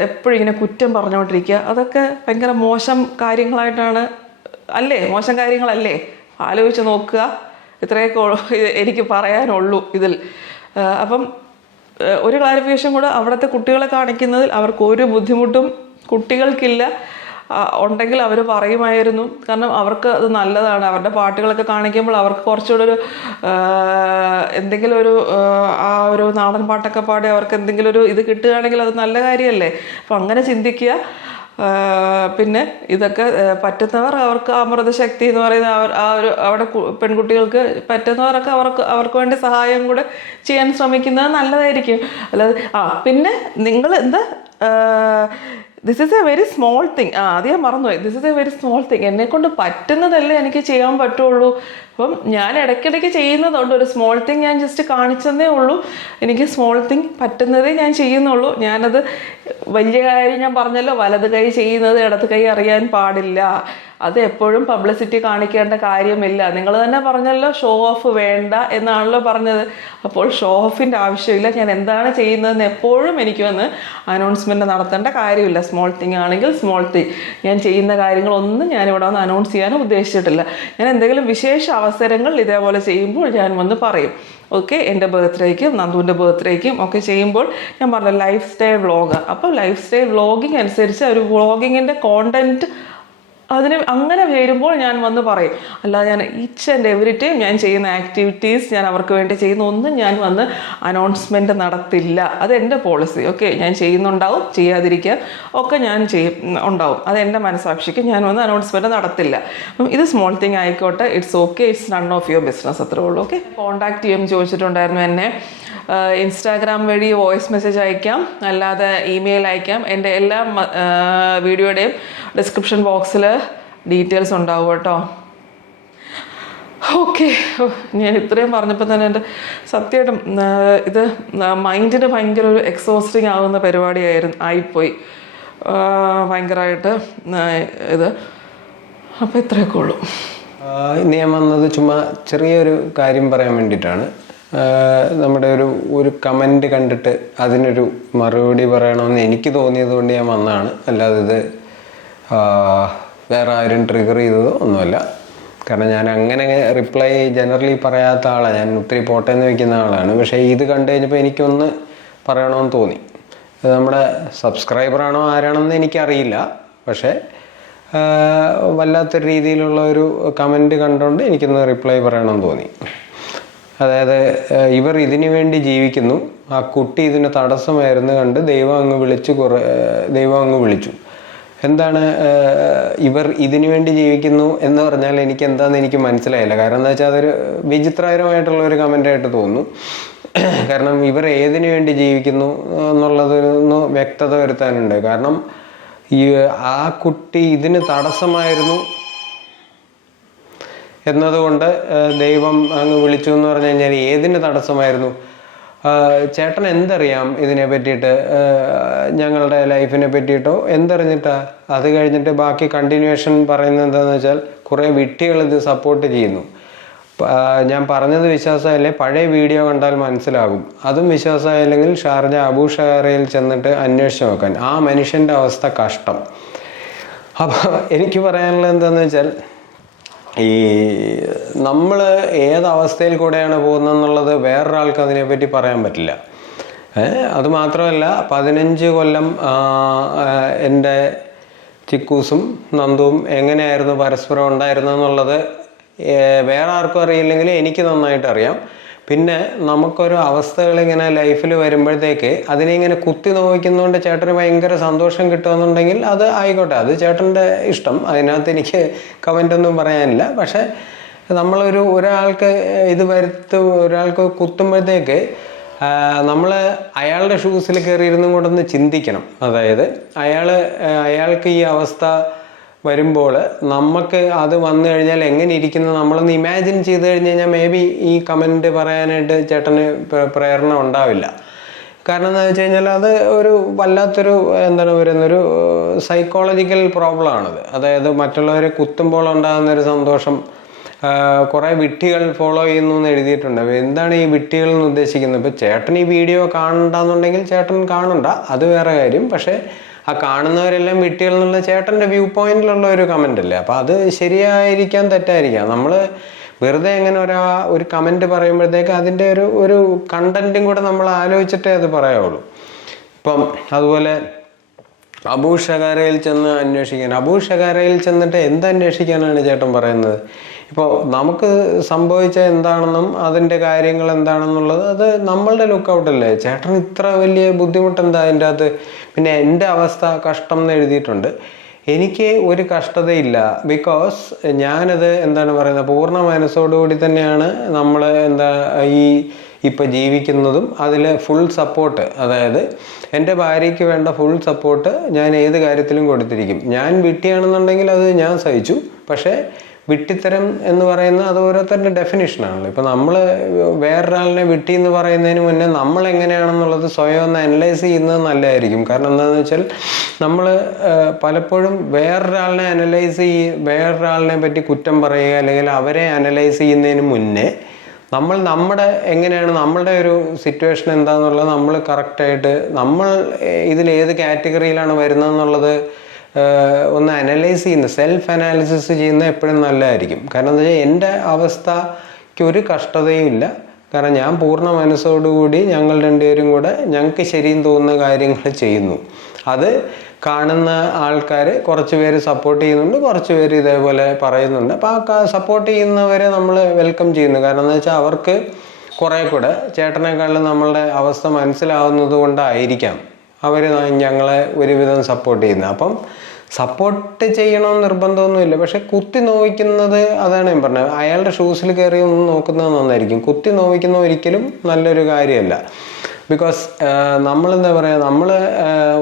എപ്പോഴും ഇങ്ങനെ കുറ്റം പറഞ്ഞുകൊണ്ടിരിക്കുക, അതൊക്കെ ഭയങ്കര മോശം കാര്യങ്ങളായിട്ടാണ് അല്ലേ, മോശം കാര്യങ്ങളല്ലേ. ആലോചിച്ച് നോക്കുക. ഇത്രയൊക്കെ എനിക്ക് പറയാനുള്ളൂ ഇതിൽ. അപ്പം ഒരു ക്ലാരിഫിക്കേഷൻ കൂടെ, അവിടുത്തെ കുട്ടികളെ കാണിക്കുന്നതിൽ അവർക്ക് ഒരു ബുദ്ധിമുട്ടും കുട്ടികൾക്കില്ല. ഉണ്ടെങ്കിൽ അവർ പറയുമായിരുന്നു. കാരണം അവർക്ക് അത് നല്ലതാണ്. അവരുടെ പാട്ടുകളൊക്കെ കാണിക്കുമ്പോൾ അവർക്ക് കുറച്ചുകൂടെ ഒരു എന്തെങ്കിലും ഒരു ആ ഒരു നാടൻ പാട്ടൊക്കെ പാടി അവർക്ക് എന്തെങ്കിലും ഒരു ഇത് കിട്ടുകയാണെങ്കിൽ അത് നല്ല കാര്യമല്ലേ. അപ്പം അങ്ങനെ ചിന്തിക്കുക. പിന്നെ ഇതൊക്കെ പറ്റുന്നവർ, അവർക്ക് അമൃതശക്തി എന്ന് പറയുന്ന ആ ഒരു അവിടെ പെൺകുട്ടികൾക്ക് പറ്റുന്നവരൊക്കെ അവർക്ക് വേണ്ടി സഹായം കൂടെ ചെയ്യാൻ ശ്രമിക്കുന്നത് നല്ലതായിരിക്കും. അല്ലാതെ പിന്നെ നിങ്ങൾ എന്താ this is A very small thing. അത് ഞാൻ മറന്നുപോയി. This is A very small thing. എന്നെക്കൊണ്ട് പറ്റുന്നതല്ലേ എനിക്ക് ചെയ്യാൻ പറ്റുള്ളൂ. അപ്പം ഞാൻ ഇടയ്ക്കിടയ്ക്ക് ചെയ്യുന്നതുകൊണ്ട് ഒരു സ്മോൾ തിങ് ഞാൻ ജസ്റ്റ് കാണിച്ചതേ ഉള്ളൂ. എനിക്ക് സ്മോൾ തിങ് പറ്റുന്നതേ ഞാൻ ചെയ്യുന്നുള്ളൂ. ഞാനത് വലിയ കാര്യം ഞാൻ പറഞ്ഞല്ലോ, വലത് കൈ ചെയ്യുന്നത് ഇടത് കൈ അറിയാൻ പാടില്ല. അത് എപ്പോഴും പബ്ലിസിറ്റി കാണിക്കേണ്ട കാര്യമില്ല. നിങ്ങൾ തന്നെ പറഞ്ഞല്ലോ ഷോ ഓഫ് വേണ്ട എന്നാണല്ലോ പറഞ്ഞത്. അപ്പോൾ ഷോ ഓഫിൻ്റെ ആവശ്യമില്ല. ഞാൻ എന്താണ് ചെയ്യുന്നതെന്ന് എപ്പോഴും എനിക്ക് വന്ന് അനൗൺസ്മെൻറ്റ് നടത്തേണ്ട കാര്യമില്ല. സ്മോൾ തിങ് ആണെങ്കിൽ സ്മോൾ തിങ്. ഞാൻ ചെയ്യുന്ന കാര്യങ്ങളൊന്നും ഞാനിവിടെ വന്ന് അനൗൺസ് ചെയ്യാനും ഉദ്ദേശിച്ചിട്ടില്ല. ഞാൻ എന്തെങ്കിലും വിശേഷ അവസരങ്ങൾ ഇതേപോലെ ചെയ്യുമ്പോൾ ഞാൻ വന്ന് പറയും. ഓക്കെ, എൻ്റെ ബർത്ത്ഡേക്കും നന്ദുവിൻ്റെ ബർത്ത്ഡേക്കും ഒക്കെ ചെയ്യുമ്പോൾ ഞാൻ പറഞ്ഞ ലൈഫ് സ്റ്റൈൽ വ്ളോഗ്. അപ്പോൾ ലൈഫ് സ്റ്റൈൽ വ്ളോഗിങ് അനുസരിച്ച് ഒരു വ്ളോഗിങ്ങിൻ്റെ കോണ്ടൻറ്റ് അതിന് അങ്ങനെ വരുമ്പോൾ ഞാൻ വന്ന് പറയും. അല്ലാതെ ഞാൻ ഈച്ച് ആൻഡ് എവറി ടൈം ഞാൻ ചെയ്യുന്ന ആക്ടിവിറ്റീസ്, ഞാൻ അവർക്ക് വേണ്ടി ചെയ്യുന്ന ഒന്നും ഞാൻ വന്ന് അനൗൺസ്മെൻറ്റ് നടത്തില്ല. അതെൻ്റെ പോളിസി. ഓക്കെ, ഞാൻ ചെയ്യുന്നുണ്ടാവും, ചെയ്യാതിരിക്കുക ഒക്കെ ഞാൻ ഉണ്ടാവും. അതെൻ്റെ മനസാക്ഷിക്ക് ഞാൻ വന്ന് അനൗൺസ്മെൻറ്റ് നടത്തില്ല. അപ്പം ഇത് സ്മോൾ തിങ് ആയിക്കോട്ടെ, it's okay, it's none of your business, അത്രേ ഉള്ളൂ. ഓക്കെ, കോൺടാക്ട് ചെയ്യാൻ ചോദിച്ചിട്ടുണ്ടായിരുന്നു എന്നെ. ഇൻസ്റ്റാഗ്രാം വഴി വോയിസ് മെസ്സേജ് അയക്കാം, അല്ലാതെ ഇമെയിൽ അയക്കാം. എൻ്റെ എല്ലാ വീഡിയോയുടെയും ഡിസ്ക്രിപ്ഷൻ ബോക്സിൽ ഡീറ്റെയിൽസ് ഉണ്ടാവും കേട്ടോ. ഓക്കെ, ഞാൻ ഇത്രയും പറഞ്ഞപ്പോൾ തന്നെ എൻ്റെ സത്യമായിട്ടും ഇത് മൈൻഡിന് ഭയങ്കര ഒരു എക്സോസ്റ്റിംഗ് ആകുന്ന ആയിപ്പോയി ഭയങ്കരമായിട്ട് ഇത്. അപ്പോൾ ഇത്രയൊക്കെ ഉള്ളൂ. ഇന്ന് ഞാൻ വന്നത് ചുമ്മാ ചെറിയൊരു കാര്യം പറയാൻ വേണ്ടിയിട്ടാണ്. നമ്മുടെ ഒരു കമൻറ്റ് കണ്ടിട്ട് അതിനൊരു മറുപടി പറയണമെന്ന് എനിക്ക് തോന്നിയത് കൊണ്ട് ഞാൻ വന്നതാണ്. അല്ലാതെ ഇത് വേറെ ആരും ട്രിഗർ ചെയ്തതോ ഒന്നുമല്ല. കാരണം ഞാൻ അങ്ങനെ റിപ്ലൈ ജനറലി പറയാത്ത ആളാണ്. ഞാൻ ഒത്തിരി പോട്ടെന്ന് വയ്ക്കുന്ന ആളാണ്. പക്ഷേ ഇത് കണ്ടു കഴിഞ്ഞപ്പോൾ എനിക്കൊന്ന് പറയണമെന്ന് തോന്നി. ഇത് നമ്മുടെ സബ്സ്ക്രൈബറാണോ ആരാണെന്ന് എനിക്കറിയില്ല. പക്ഷേ വല്ലാത്തൊരു രീതിയിലുള്ള ഒരു കമൻറ്റ് കണ്ടുകൊണ്ട് എനിക്കൊന്ന് റിപ്ലൈ പറയണമെന്ന് തോന്നി. അതായത് ഇവർ ഇതിനു വേണ്ടി ജീവിക്കുന്നു, ആ കുട്ടി ഇതിന് തടസ്സമായിരുന്നു കണ്ട് ദൈവം അങ്ങ് വിളിച്ചു. എന്താണ് ഇവർ ഇതിനു വേണ്ടി ജീവിക്കുന്നു എന്ന് പറഞ്ഞാൽ എനിക്ക് എന്താണെന്ന് എനിക്ക് മനസ്സിലായില്ല. കാരണം എന്താ വെച്ചാൽ അതൊരു വിചിത്രകരമായിട്ടുള്ള ഒരു കമൻ്റായിട്ട് തോന്നുന്നു. കാരണം ഇവർ ഏതിനു വേണ്ടി ജീവിക്കുന്നു എന്നുള്ളതൊന്ന് വ്യക്തത വരുത്താനുണ്ട്. കാരണം ആ കുട്ടി ഇതിന് തടസ്സമായിരുന്നു എന്നതുകൊണ്ട് ദൈവം അങ്ങ് വിളിച്ചു എന്ന് പറഞ്ഞു കഴിഞ്ഞാൽ ഏതിന് തടസ്സമായിരുന്നു? ചേട്ടൻ എന്തറിയാം ഇതിനെ പറ്റിയിട്ട്, ഞങ്ങളുടെ ലൈഫിനെ പറ്റിയിട്ടോ എന്തറിഞ്ഞിട്ടാ? അത് കഴിഞ്ഞിട്ട് ബാക്കി കണ്ടിന്യൂവേഷൻ പറയുന്നത് എന്താണെന്ന് വെച്ചാൽ കുറേ വിഡ്ഢികൾ ഇത് സപ്പോർട്ട് ചെയ്യുന്നു. ഞാൻ പറഞ്ഞത് വിശ്വാസമായില്ലേ, പഴയ വീഡിയോ കണ്ടാൽ മനസ്സിലാകും. അതും വിശ്വാസമായില്ലെങ്കിൽ ഷാർജ അബൂ ഷാറയിൽ ചെന്നിട്ട് അന്വേഷിച്ച് നോക്കാൻ. ആ മനുഷ്യൻ്റെ അവസ്ഥ കഷ്ടം. അപ്പോൾ എനിക്ക് പറയാനുള്ളത് എന്താണെന്ന് വെച്ചാൽ, ഈ നമ്മൾ ഏതവസ്ഥയിൽ കൂടെയാണ് പോകുന്നതെന്നുള്ളത് വേറൊരാൾക്ക് അതിനെപ്പറ്റി പറയാൻ പറ്റില്ല. അതുമാത്രമല്ല, 15 കൊല്ലം എൻ്റെ ചിക്കൂസും നന്ദുവും എങ്ങനെയായിരുന്നു പരസ്പരം ഉണ്ടായിരുന്നെന്നുള്ളത് വേറെ ആർക്കും അറിയില്ലെങ്കിൽ എനിക്ക് നന്നായിട്ട് അറിയാം. പിന്നെ നമുക്കൊരു അവസ്ഥകൾ ഇങ്ങനെ ലൈഫിൽ വരുമ്പോഴത്തേക്ക് അതിനെ ഇങ്ങനെ കുത്തി നോക്കുന്നതുകൊണ്ട് ചേട്ടന് ഭയങ്കര സന്തോഷം കിട്ടുമെന്നുണ്ടെങ്കിൽ അത് ആയിക്കോട്ടെ, അത് ചേട്ടൻ്റെ ഇഷ്ടം. അതിനകത്ത് എനിക്ക് കമൻ്റ് ഒന്നും പറയാനില്ല. പക്ഷെ ഒരാൾക്ക് ഒരാൾക്ക് കുത്തുമ്പോഴത്തേക്ക് നമ്മൾ അയാളുടെ ഷൂസിൽ കയറിയിരുന്നും കൊണ്ടൊന്ന് ചിന്തിക്കണം. അതായത് അയാൾക്ക് ഈ അവസ്ഥ വരുമ്പോൾ നമുക്ക് അത് വന്നു കഴിഞ്ഞാൽ എങ്ങനെ ഇരിക്കുന്നു നമ്മളൊന്ന് ഇമാജിൻ ചെയ്ത് കഴിഞ്ഞ് കഴിഞ്ഞാൽ മേ ബി ഈ കമൻറ്റ് പറയാനായിട്ട് ചേട്ടന് പ്രേരണ ഉണ്ടാവില്ല. കാരണം എന്താണെന്ന് വെച്ച് കഴിഞ്ഞാൽ അത് ഒരു വല്ലാത്തൊരു വരുന്നൊരു സൈക്കോളജിക്കൽ പ്രോബ്ലം ആണത്. അതായത് മറ്റുള്ളവരെ കുത്തുമ്പോൾ ഉണ്ടാകുന്നൊരു സന്തോഷം കുറേ വിഡ്ഢികൾ ഫോളോ ചെയ്യുന്നു എന്ന് എഴുതിയിട്ടുണ്ട്. അപ്പോൾ എന്താണ് ഈ വിഡ്ഢികൾ എന്ന് ഉദ്ദേശിക്കുന്നത്? ഇപ്പോൾ ചേട്ടൻ ഈ വീഡിയോ കാണണ്ടെന്നുണ്ടെങ്കിൽ ചേട്ടൻ കാണണ്ട, അത് വേറെ കാര്യം. പക്ഷേ ആ കാണുന്നവരെല്ലാം വിഡ്ഢികൾ എന്നുള്ള ചേട്ടൻ്റെ വ്യൂ പോയിന്റിലുള്ള ഒരു കമൻ്റ് അല്ലേ. അപ്പോൾ അത് ശരിയായിരിക്കാം തെറ്റായിരിക്കാം. നമ്മൾ വെറുതെ എങ്ങനെ ഒരു കമൻറ്റ് പറയുമ്പോഴത്തേക്ക് അതിൻ്റെ ഒരു കണ്ടന്റും കൂടെ നമ്മൾ ആലോചിച്ചിട്ടേ അത് പറയാവുള്ളൂ. ഇപ്പം അതുപോലെ അബൂ ഷഗാരയിൽ ചെന്ന് അന്വേഷിക്കാൻ, അബൂ ഷഗാരയിൽ ചെന്നിട്ട് എന്തന്വേഷിക്കാനാണ് ചേട്ടൻ പറയുന്നത്? ഇപ്പോൾ നമുക്ക് സംഭവിച്ച എന്താണെന്നും അതിൻ്റെ കാര്യങ്ങൾ എന്താണെന്നുള്ളത് അത് നമ്മളുടെ ലുക്കൗട്ടല്ലേ. ചേട്ടൻ ഇത്ര വലിയ ബുദ്ധിമുട്ടെന്താ അതിൻ്റെ അകത്ത്? പിന്നെ എൻ്റെ അവസ്ഥ കഷ്ടം എന്ന് എഴുതിയിട്ടുണ്ട്. എനിക്ക് ഒരു കഷ്ടതയില്ല. ബിക്കോസ് ഞാനത് പൂർണ്ണ മനസ്സോടുകൂടി തന്നെയാണ് നമ്മൾ ഇപ്പം ജീവിക്കുന്നതും. അതിൽ ഫുൾ സപ്പോർട്ട്, അതായത് എൻ്റെ ഭാര്യയ്ക്ക് വേണ്ട ഫുൾ സപ്പോർട്ട് ഞാൻ ഏത് കാര്യത്തിലും കൊടുത്തിരിക്കും. ഞാൻ വിട്ടിയാണെന്നുണ്ടെങ്കിൽ അത് ഞാൻ സഹിച്ചു. പക്ഷേ വിട്ടിത്തരം എന്ന് പറയുന്നത് അത് ഓരോരുത്തരുടെ ഡെഫിനിഷനാണല്ലോ. ഇപ്പം നമ്മൾ വേറൊരാളിനെ വിട്ടി എന്ന് പറയുന്നതിന് മുന്നേ നമ്മൾ എങ്ങനെയാണെന്നുള്ളത് സ്വയം ഒന്ന് അനലൈസ് ചെയ്യുന്നത് നല്ലതായിരിക്കും. കാരണം എന്താണെന്ന് വെച്ചാൽ നമ്മൾ പലപ്പോഴും വേറൊരാളിനെ പറ്റി കുറ്റം പറയുക അല്ലെങ്കിൽ അവരെ അനലൈസ് ചെയ്യുന്നതിന് മുന്നേ നമ്മുടെ എങ്ങനെയാണ് നമ്മളുടെ ഒരു സിറ്റുവേഷൻ എന്താണെന്നുള്ളത് നമ്മൾ കറക്റ്റായിട്ട് നമ്മൾ ഇതിൽ ഏത് കാറ്റഗറിയിലാണ് വരുന്നതെന്നുള്ളത് ഒന്ന് അനലൈസ് ചെയ്യുന്നത്, സെൽഫ് അനാലിസിസ് ചെയ്യുന്നത് എപ്പോഴും നല്ലതായിരിക്കും. കാരണം എന്താ വെച്ചാൽ എൻ്റെ അവസ്ഥയ്ക്ക് ഒരു കഷ്ടതയും ഇല്ല. കാരണം ഞാൻ പൂർണ്ണ മനസ്സോടുകൂടി ഞങ്ങൾ രണ്ടുപേരും കൂടെ ഞങ്ങൾക്ക് ശരിയെന്ന് തോന്നുന്ന കാര്യങ്ങൾ ചെയ്യുന്നു. അത് കാണുന്ന ആൾക്കാർ കുറച്ച് പേര് സപ്പോർട്ട് ചെയ്യുന്നുണ്ട്, കുറച്ച് പേര് ഇതേപോലെ പറയുന്നുണ്ട്. അപ്പോൾ ആ സപ്പോർട്ട് ചെയ്യുന്നവരെ നമ്മൾ വെൽക്കം ചെയ്യുന്നു. കാരണം എന്താ വെച്ചാൽ അവർക്ക് കുറേ കൂടെ ചേട്ടനേക്കാളും നമ്മളുടെ അവസ്ഥ മനസ്സിലാവുന്നത് കൊണ്ടായിരിക്കാം അവർ ഞങ്ങളെ ഒരുവിധം സപ്പോർട്ട് ചെയ്യുന്നത്. അപ്പം സപ്പോർട്ട് ചെയ്യണമെന്ന് നിർബന്ധമൊന്നുമില്ല. പക്ഷെ കുത്തി നോവിക്കുന്നത്, അതാണ് ഞാൻ പറഞ്ഞത്, അയാളുടെ ഷൂസിൽ കയറി ഒന്ന് നോക്കുന്നത് നന്നായിരിക്കും. കുത്തി നോവിക്കുന്ന ഒരിക്കലും നല്ലൊരു കാര്യമല്ല. ബിക്കോസ് നമ്മളെന്താ പറയുക, നമ്മൾ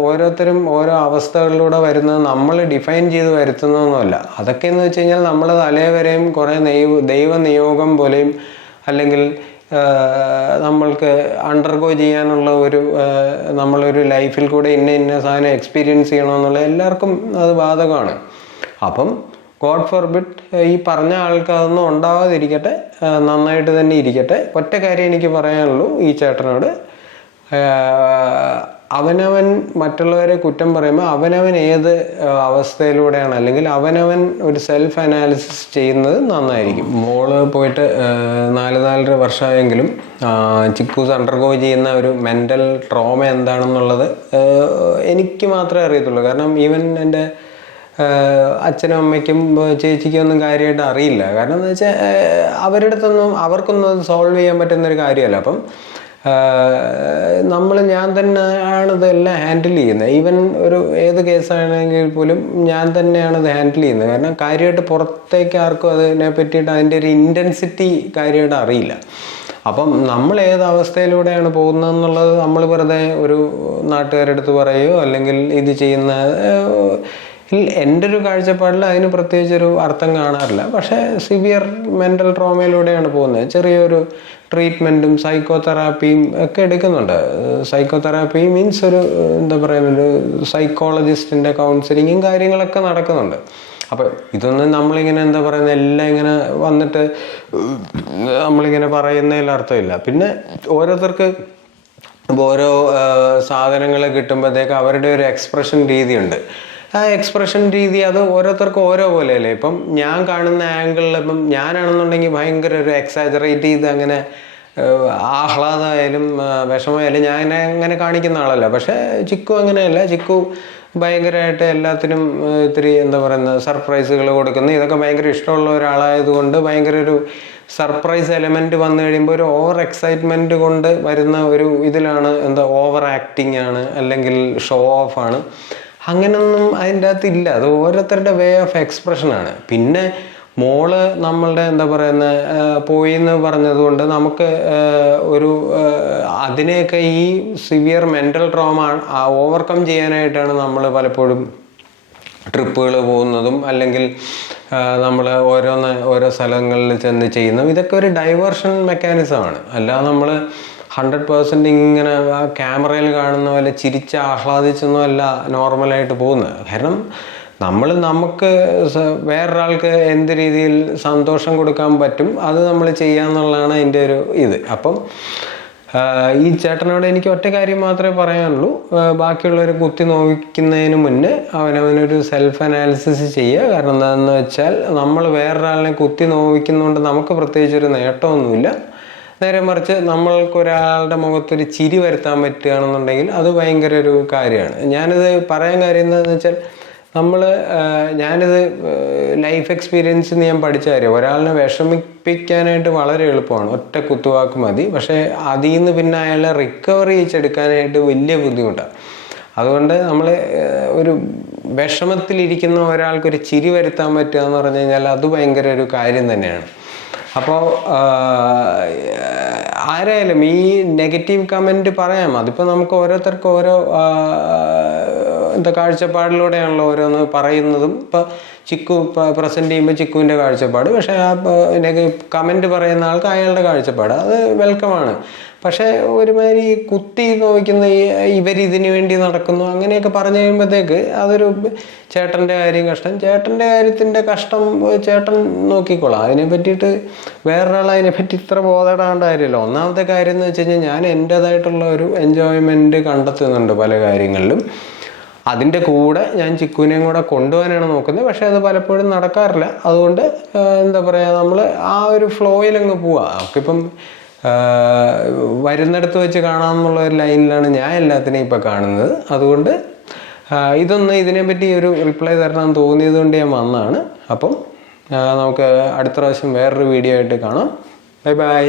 ഓരോരുത്തരും ഓരോ അവസ്ഥകളിലൂടെ വരുന്നത് നമ്മൾ ഡിഫൈൻ ചെയ്ത് വരുത്തുന്നതൊന്നുമല്ല. അതൊക്കെ എന്ന് വെച്ച് കഴിഞ്ഞാൽ നമ്മളെ തലവരെയും കുറേ ദൈവനിയോഗം പോലെയും അല്ലെങ്കിൽ നമ്മൾക്ക് അണ്ടർഗോ ചെയ്യാനുള്ള നമ്മളൊരു ലൈഫിൽ കൂടെ ഇന്ന സാധനം എക്സ്പീരിയൻസ് ചെയ്യണമെന്നുള്ള എല്ലാവർക്കും അത് ബാധകമാണ്. അപ്പം ഗോഡ് ഫോർബിഡ് ഈ പറഞ്ഞ ആൾക്ക് അതൊന്നും ഉണ്ടാവാതിരിക്കട്ടെ, നന്നായിട്ട് തന്നെ ഇരിക്കട്ടെ. ഒറ്റ കാര്യം എനിക്ക് പറയാനുള്ളൂ ഈ ചേട്ടനോട്, അവനവൻ മറ്റുള്ളവരെ കുറ്റം പറയുമ്പോൾ അവനവൻ ഏത് അവസ്ഥയിലൂടെയാണ് അല്ലെങ്കിൽ അവനവൻ ഒരു സെൽഫ് അനാലിസിസ് ചെയ്യുന്നത് നന്നായിരിക്കും. മോള് പോയിട്ട് 4-4.5 വർഷമായെങ്കിലും ചിക്കൂസ് അണ്ടർഗോ ചെയ്യുന്ന ഒരു മെൻ്റൽ ട്രോമ എന്താണെന്നുള്ളത് എനിക്ക് മാത്രമേ അറിയത്തുള്ളൂ. കാരണം ഈവൻ എൻ്റെ അച്ഛനും അമ്മയ്ക്കും ചേച്ചിക്കും ഒന്നും കാര്യമായിട്ട് അറിയില്ല. കാരണം എന്ന് വെച്ചാൽ അവർക്കൊന്നും അത് സോൾവ് ചെയ്യാൻ പറ്റുന്നൊരു കാര്യമല്ല. അപ്പം ഞാൻ തന്നെയാണ് ഇതെല്ലാം ഹാൻഡിൽ ചെയ്യുന്നത്. ഈവൻ ഏത് കേസാണെങ്കിൽ പോലും ഞാൻ തന്നെയാണ് ഇത് ഹാൻഡിൽ ചെയ്യുന്നത്. കാരണം കാര്യമായിട്ട് പുറത്തേക്ക് ആർക്കും അതിനെ പറ്റിയിട്ട് അതിൻ്റെ ഒരു ഇൻറ്റൻസിറ്റി കാര്യമായിട്ട് അറിയില്ല. അപ്പം നമ്മൾ ഏത് അവസ്ഥയിലൂടെയാണ് പോകുന്നതെന്നുള്ളത് നമ്മൾ വെറുതെ ഒരു നാട്ടുകാരുടെ അടുത്ത് പറയുകയോ അല്ലെങ്കിൽ ഇത് ചെയ്യുന്ന എൻ്റെ ഒരു കാഴ്ചപ്പാടിൽ അതിന് പ്രത്യേകിച്ചൊരു അർത്ഥം കാണാറില്ല. പക്ഷേ സിവിയർ മെൻ്റൽ ട്രോമയിലൂടെയാണ് പോകുന്നത്. ചെറിയൊരു ട്രീറ്റ്മെൻറ്റും സൈക്കോതെറാപ്പിയും ഒക്കെ എടുക്കുന്നുണ്ട്. സൈക്കോതെറാപ്പി മീൻസ് ഒരു സൈക്കോളജിസ്റ്റിൻ്റെ കൗൺസിലിങ്ങും കാര്യങ്ങളൊക്കെ നടക്കുന്നുണ്ട്. അപ്പോൾ ഇതൊന്നും നമ്മളിങ്ങനെ എല്ലാം ഇങ്ങനെ വന്നിട്ട് നമ്മളിങ്ങനെ പറയുന്നതിൽ അർത്ഥമില്ല. പിന്നെ ഓരോരുത്തർക്ക് ഓരോ സാധനങ്ങൾ കിട്ടുമ്പോഴത്തേക്ക് അവരുടെ ഒരു എക്സ്പ്രഷൻ രീതിയുണ്ട്. ആ എക്സ്പ്രഷൻ രീതി അത് ഓരോരുത്തർക്കും ഓരോ പോലെയല്ലേ. ഇപ്പം ഞാൻ കാണുന്ന ആംഗിളിൽ ഇപ്പം ഞാനാണെന്നുണ്ടെങ്കിൽ ഭയങ്കര ഒരു എക്സാജറേറ്റ് ചെയ്ത് അങ്ങനെ ആഹ്ലാദമായാലും വിഷമമായാലും ഞാൻ അങ്ങനെ കാണിക്കുന്ന ആളല്ല. പക്ഷേ ചിക്കു അങ്ങനെയല്ല. ചിക്കു ഭയങ്കരമായിട്ട് എല്ലാത്തിനും ഇത്തിരി എന്താ പറയുന്നത് സർപ്രൈസുകൾ കൊടുക്കുന്നു. ഇതൊക്കെ ഭയങ്കര ഇഷ്ടമുള്ള ഒരാളായതുകൊണ്ട് ഭയങ്കര ഒരു സർപ്രൈസ് എലമെന്റ് വന്നു കഴിയുമ്പോൾ ഒരു ഓവർ എക്സൈറ്റ്മെന്റ് കൊണ്ട് വരുന്ന ഒരു ഇതിലാണ് എന്താ ഓവർ ആക്ടിങ് ആണ്, അല്ലെങ്കിൽ ഷോ ഓഫ് ആണ്. അങ്ങനൊന്നും അതിൻ്റെ അകത്ത് ഇല്ല. അത് ഓരോരുത്തരുടെ വേ ഓഫ് എക്സ്പ്രഷനാണ്. പിന്നെ മോള് നമ്മളുടെ എന്താ പറയുന്ന പോയി എന്ന് പറഞ്ഞതുകൊണ്ട് നമുക്ക് ഒരു അതിനെയൊക്കെ ഈ സിവിയർ മെൻ്റൽ ട്രോമ ഓവർകം ചെയ്യാനായിട്ടാണ് നമ്മൾ പലപ്പോഴും ട്രിപ്പുകൾ പോകുന്നതും അല്ലെങ്കിൽ നമ്മൾ ഓരോ സ്ഥലങ്ങളിൽ ചെന്ന് ചെയ്യുന്നതും. ഇതൊക്കെ ഒരു ഡൈവേർഷൻ മെക്കാനിസമാണ്. അല്ലാതെ നമ്മൾ 100% ഇങ്ങനെ ആ ക്യാമറയിൽ കാണുന്ന പോലെ ചിരിച്ച് ആഹ്ലാദിച്ചൊന്നും അല്ല നോർമലായിട്ട് പോകുന്നത്. കാരണം നമുക്ക് വേറൊരാൾക്ക് എന്ത് രീതിയിൽ സന്തോഷം കൊടുക്കാൻ പറ്റും അത് നമ്മൾ ചെയ്യാന്നുള്ളതാണ് അതിൻ്റെ ഒരു ഇത്. അപ്പം ഈ ചേട്ടനോട് എനിക്ക് ഒറ്റ കാര്യം മാത്രമേ പറയാനുള്ളൂ. ബാക്കിയുള്ളവർ കുത്തി നോക്കുന്നതിന് മുന്നേ അവനവനൊരു സെൽഫ് അനാലിസിസ് ചെയ്യുക. കാരണം എന്താണെന്ന് വെച്ചാൽ നമ്മൾ വേറൊരാളിനെ കുത്തി നോവിക്കുന്നതുകൊണ്ട് നമുക്ക് പ്രത്യേകിച്ചൊരു നേട്ടമൊന്നുമില്ല. നേരെ മറിച്ച് നമ്മൾക്കൊരാളുടെ മുഖത്തൊരു ചിരി വരുത്താൻ പറ്റുകയാണെന്നുണ്ടെങ്കിൽ അത് ഭയങ്കര ഒരു കാര്യമാണ്. ഞാനിത് പറയാൻ കാര്യം എന്താണെന്ന് വെച്ചാൽ ഞാനിത് ലൈഫ് എക്സ്പീരിയൻസിൽ നിന്ന് ഞാൻ പഠിച്ച കാര്യം. ഒരാളിനെ വിഷമിപ്പിക്കാനായിട്ട് വളരെ എളുപ്പമാണ്, ഒറ്റ കുത്തുവാക്ക് മതി. പക്ഷേ അതിൽ നിന്ന് പിന്നെ അയാളെ റിക്കവറി ചെയ്തെടുക്കാനായിട്ട് വലിയ ബുദ്ധിമുട്ടാണ്. അതുകൊണ്ട് നമ്മൾ ഒരു വിഷമത്തിലിരിക്കുന്ന ഒരാൾക്കൊരു ചിരി വരുത്താൻ പറ്റുക എന്ന് പറഞ്ഞു കഴിഞ്ഞാൽ അത് ഭയങ്കര ഒരു കാര്യം തന്നെയാണ്. അപ്പോൾ ആരായാലും ഈ നെഗറ്റീവ് കമൻറ്റ് പറയാം. അതിപ്പോൾ നമുക്ക് ഓരോരുത്തർക്കും ഓരോ എന്താ കാഴ്ചപ്പാടിലൂടെയാണല്ലോ ഓരോന്ന് പറയുന്നതും. ഇപ്പോൾ ചിക്കു പ്രസൻറ്റ് ചെയ്യുമ്പോൾ ചിക്കുവിൻ്റെ കാഴ്ചപ്പാട്, പക്ഷേ ആ കമൻറ്റ് പറയുന്ന ആൾക്ക് അയാളുടെ കാഴ്ചപ്പാട് അത് വെൽക്കമാണ്. പക്ഷേ ഒരുമാതിരി കുത്തി നോക്കുന്ന ഇവരിതിനു വേണ്ടി നടക്കുന്നു അങ്ങനെയൊക്കെ പറഞ്ഞു കഴിയുമ്പോഴത്തേക്ക് അതൊരു ചേട്ടൻ്റെ കാര്യം കഷ്ടം. ചേട്ടൻ്റെ കാര്യത്തിൻ്റെ കഷ്ടം ചേട്ടൻ നോക്കിക്കോളാം. അതിനെ പറ്റിയിട്ട് വേറൊരാൾ അതിനെപ്പറ്റി ഇത്ര ബോധപ്പെടേണ്ട കാര്യമല്ലോ. ഒന്നാമത്തെ കാര്യം എന്ന് വെച്ച് കഴിഞ്ഞാൽ ഞാൻ എൻ്റേതായിട്ടുള്ള ഒരു എൻജോയ്മെൻറ്റ് കണ്ടെത്തുന്നുണ്ട് പല കാര്യങ്ങളിലും. അതിൻ്റെ കൂടെ ഞാൻ ചിക്കുവിനെയും കൂടെ കൊണ്ടുപോകാനാണ് നോക്കുന്നത്. പക്ഷേ അത് പലപ്പോഴും നടക്കാറില്ല. അതുകൊണ്ട് എന്താ പറയുക, നമ്മൾ ആ ഒരു ഫ്ലോയിലങ്ങ് പോവുക. നമുക്കിപ്പം വരുന്നിടത്ത് വെച്ച് കാണാമെന്നുള്ള ഒരു ലൈനിലാണ് ഞാൻ എല്ലാത്തിനെയും ഇപ്പം കാണുന്നത്. അതുകൊണ്ട് ഇതിനെപ്പറ്റി ഒരു റിപ്ലൈ തരണമെന്ന് തോന്നിയത് കൊണ്ട് ഞാൻ വന്നതാണ്. അപ്പം നമുക്ക് അടുത്ത പ്രാവശ്യം വേറൊരു വീഡിയോ ആയിട്ട് കാണാം. Bye bye.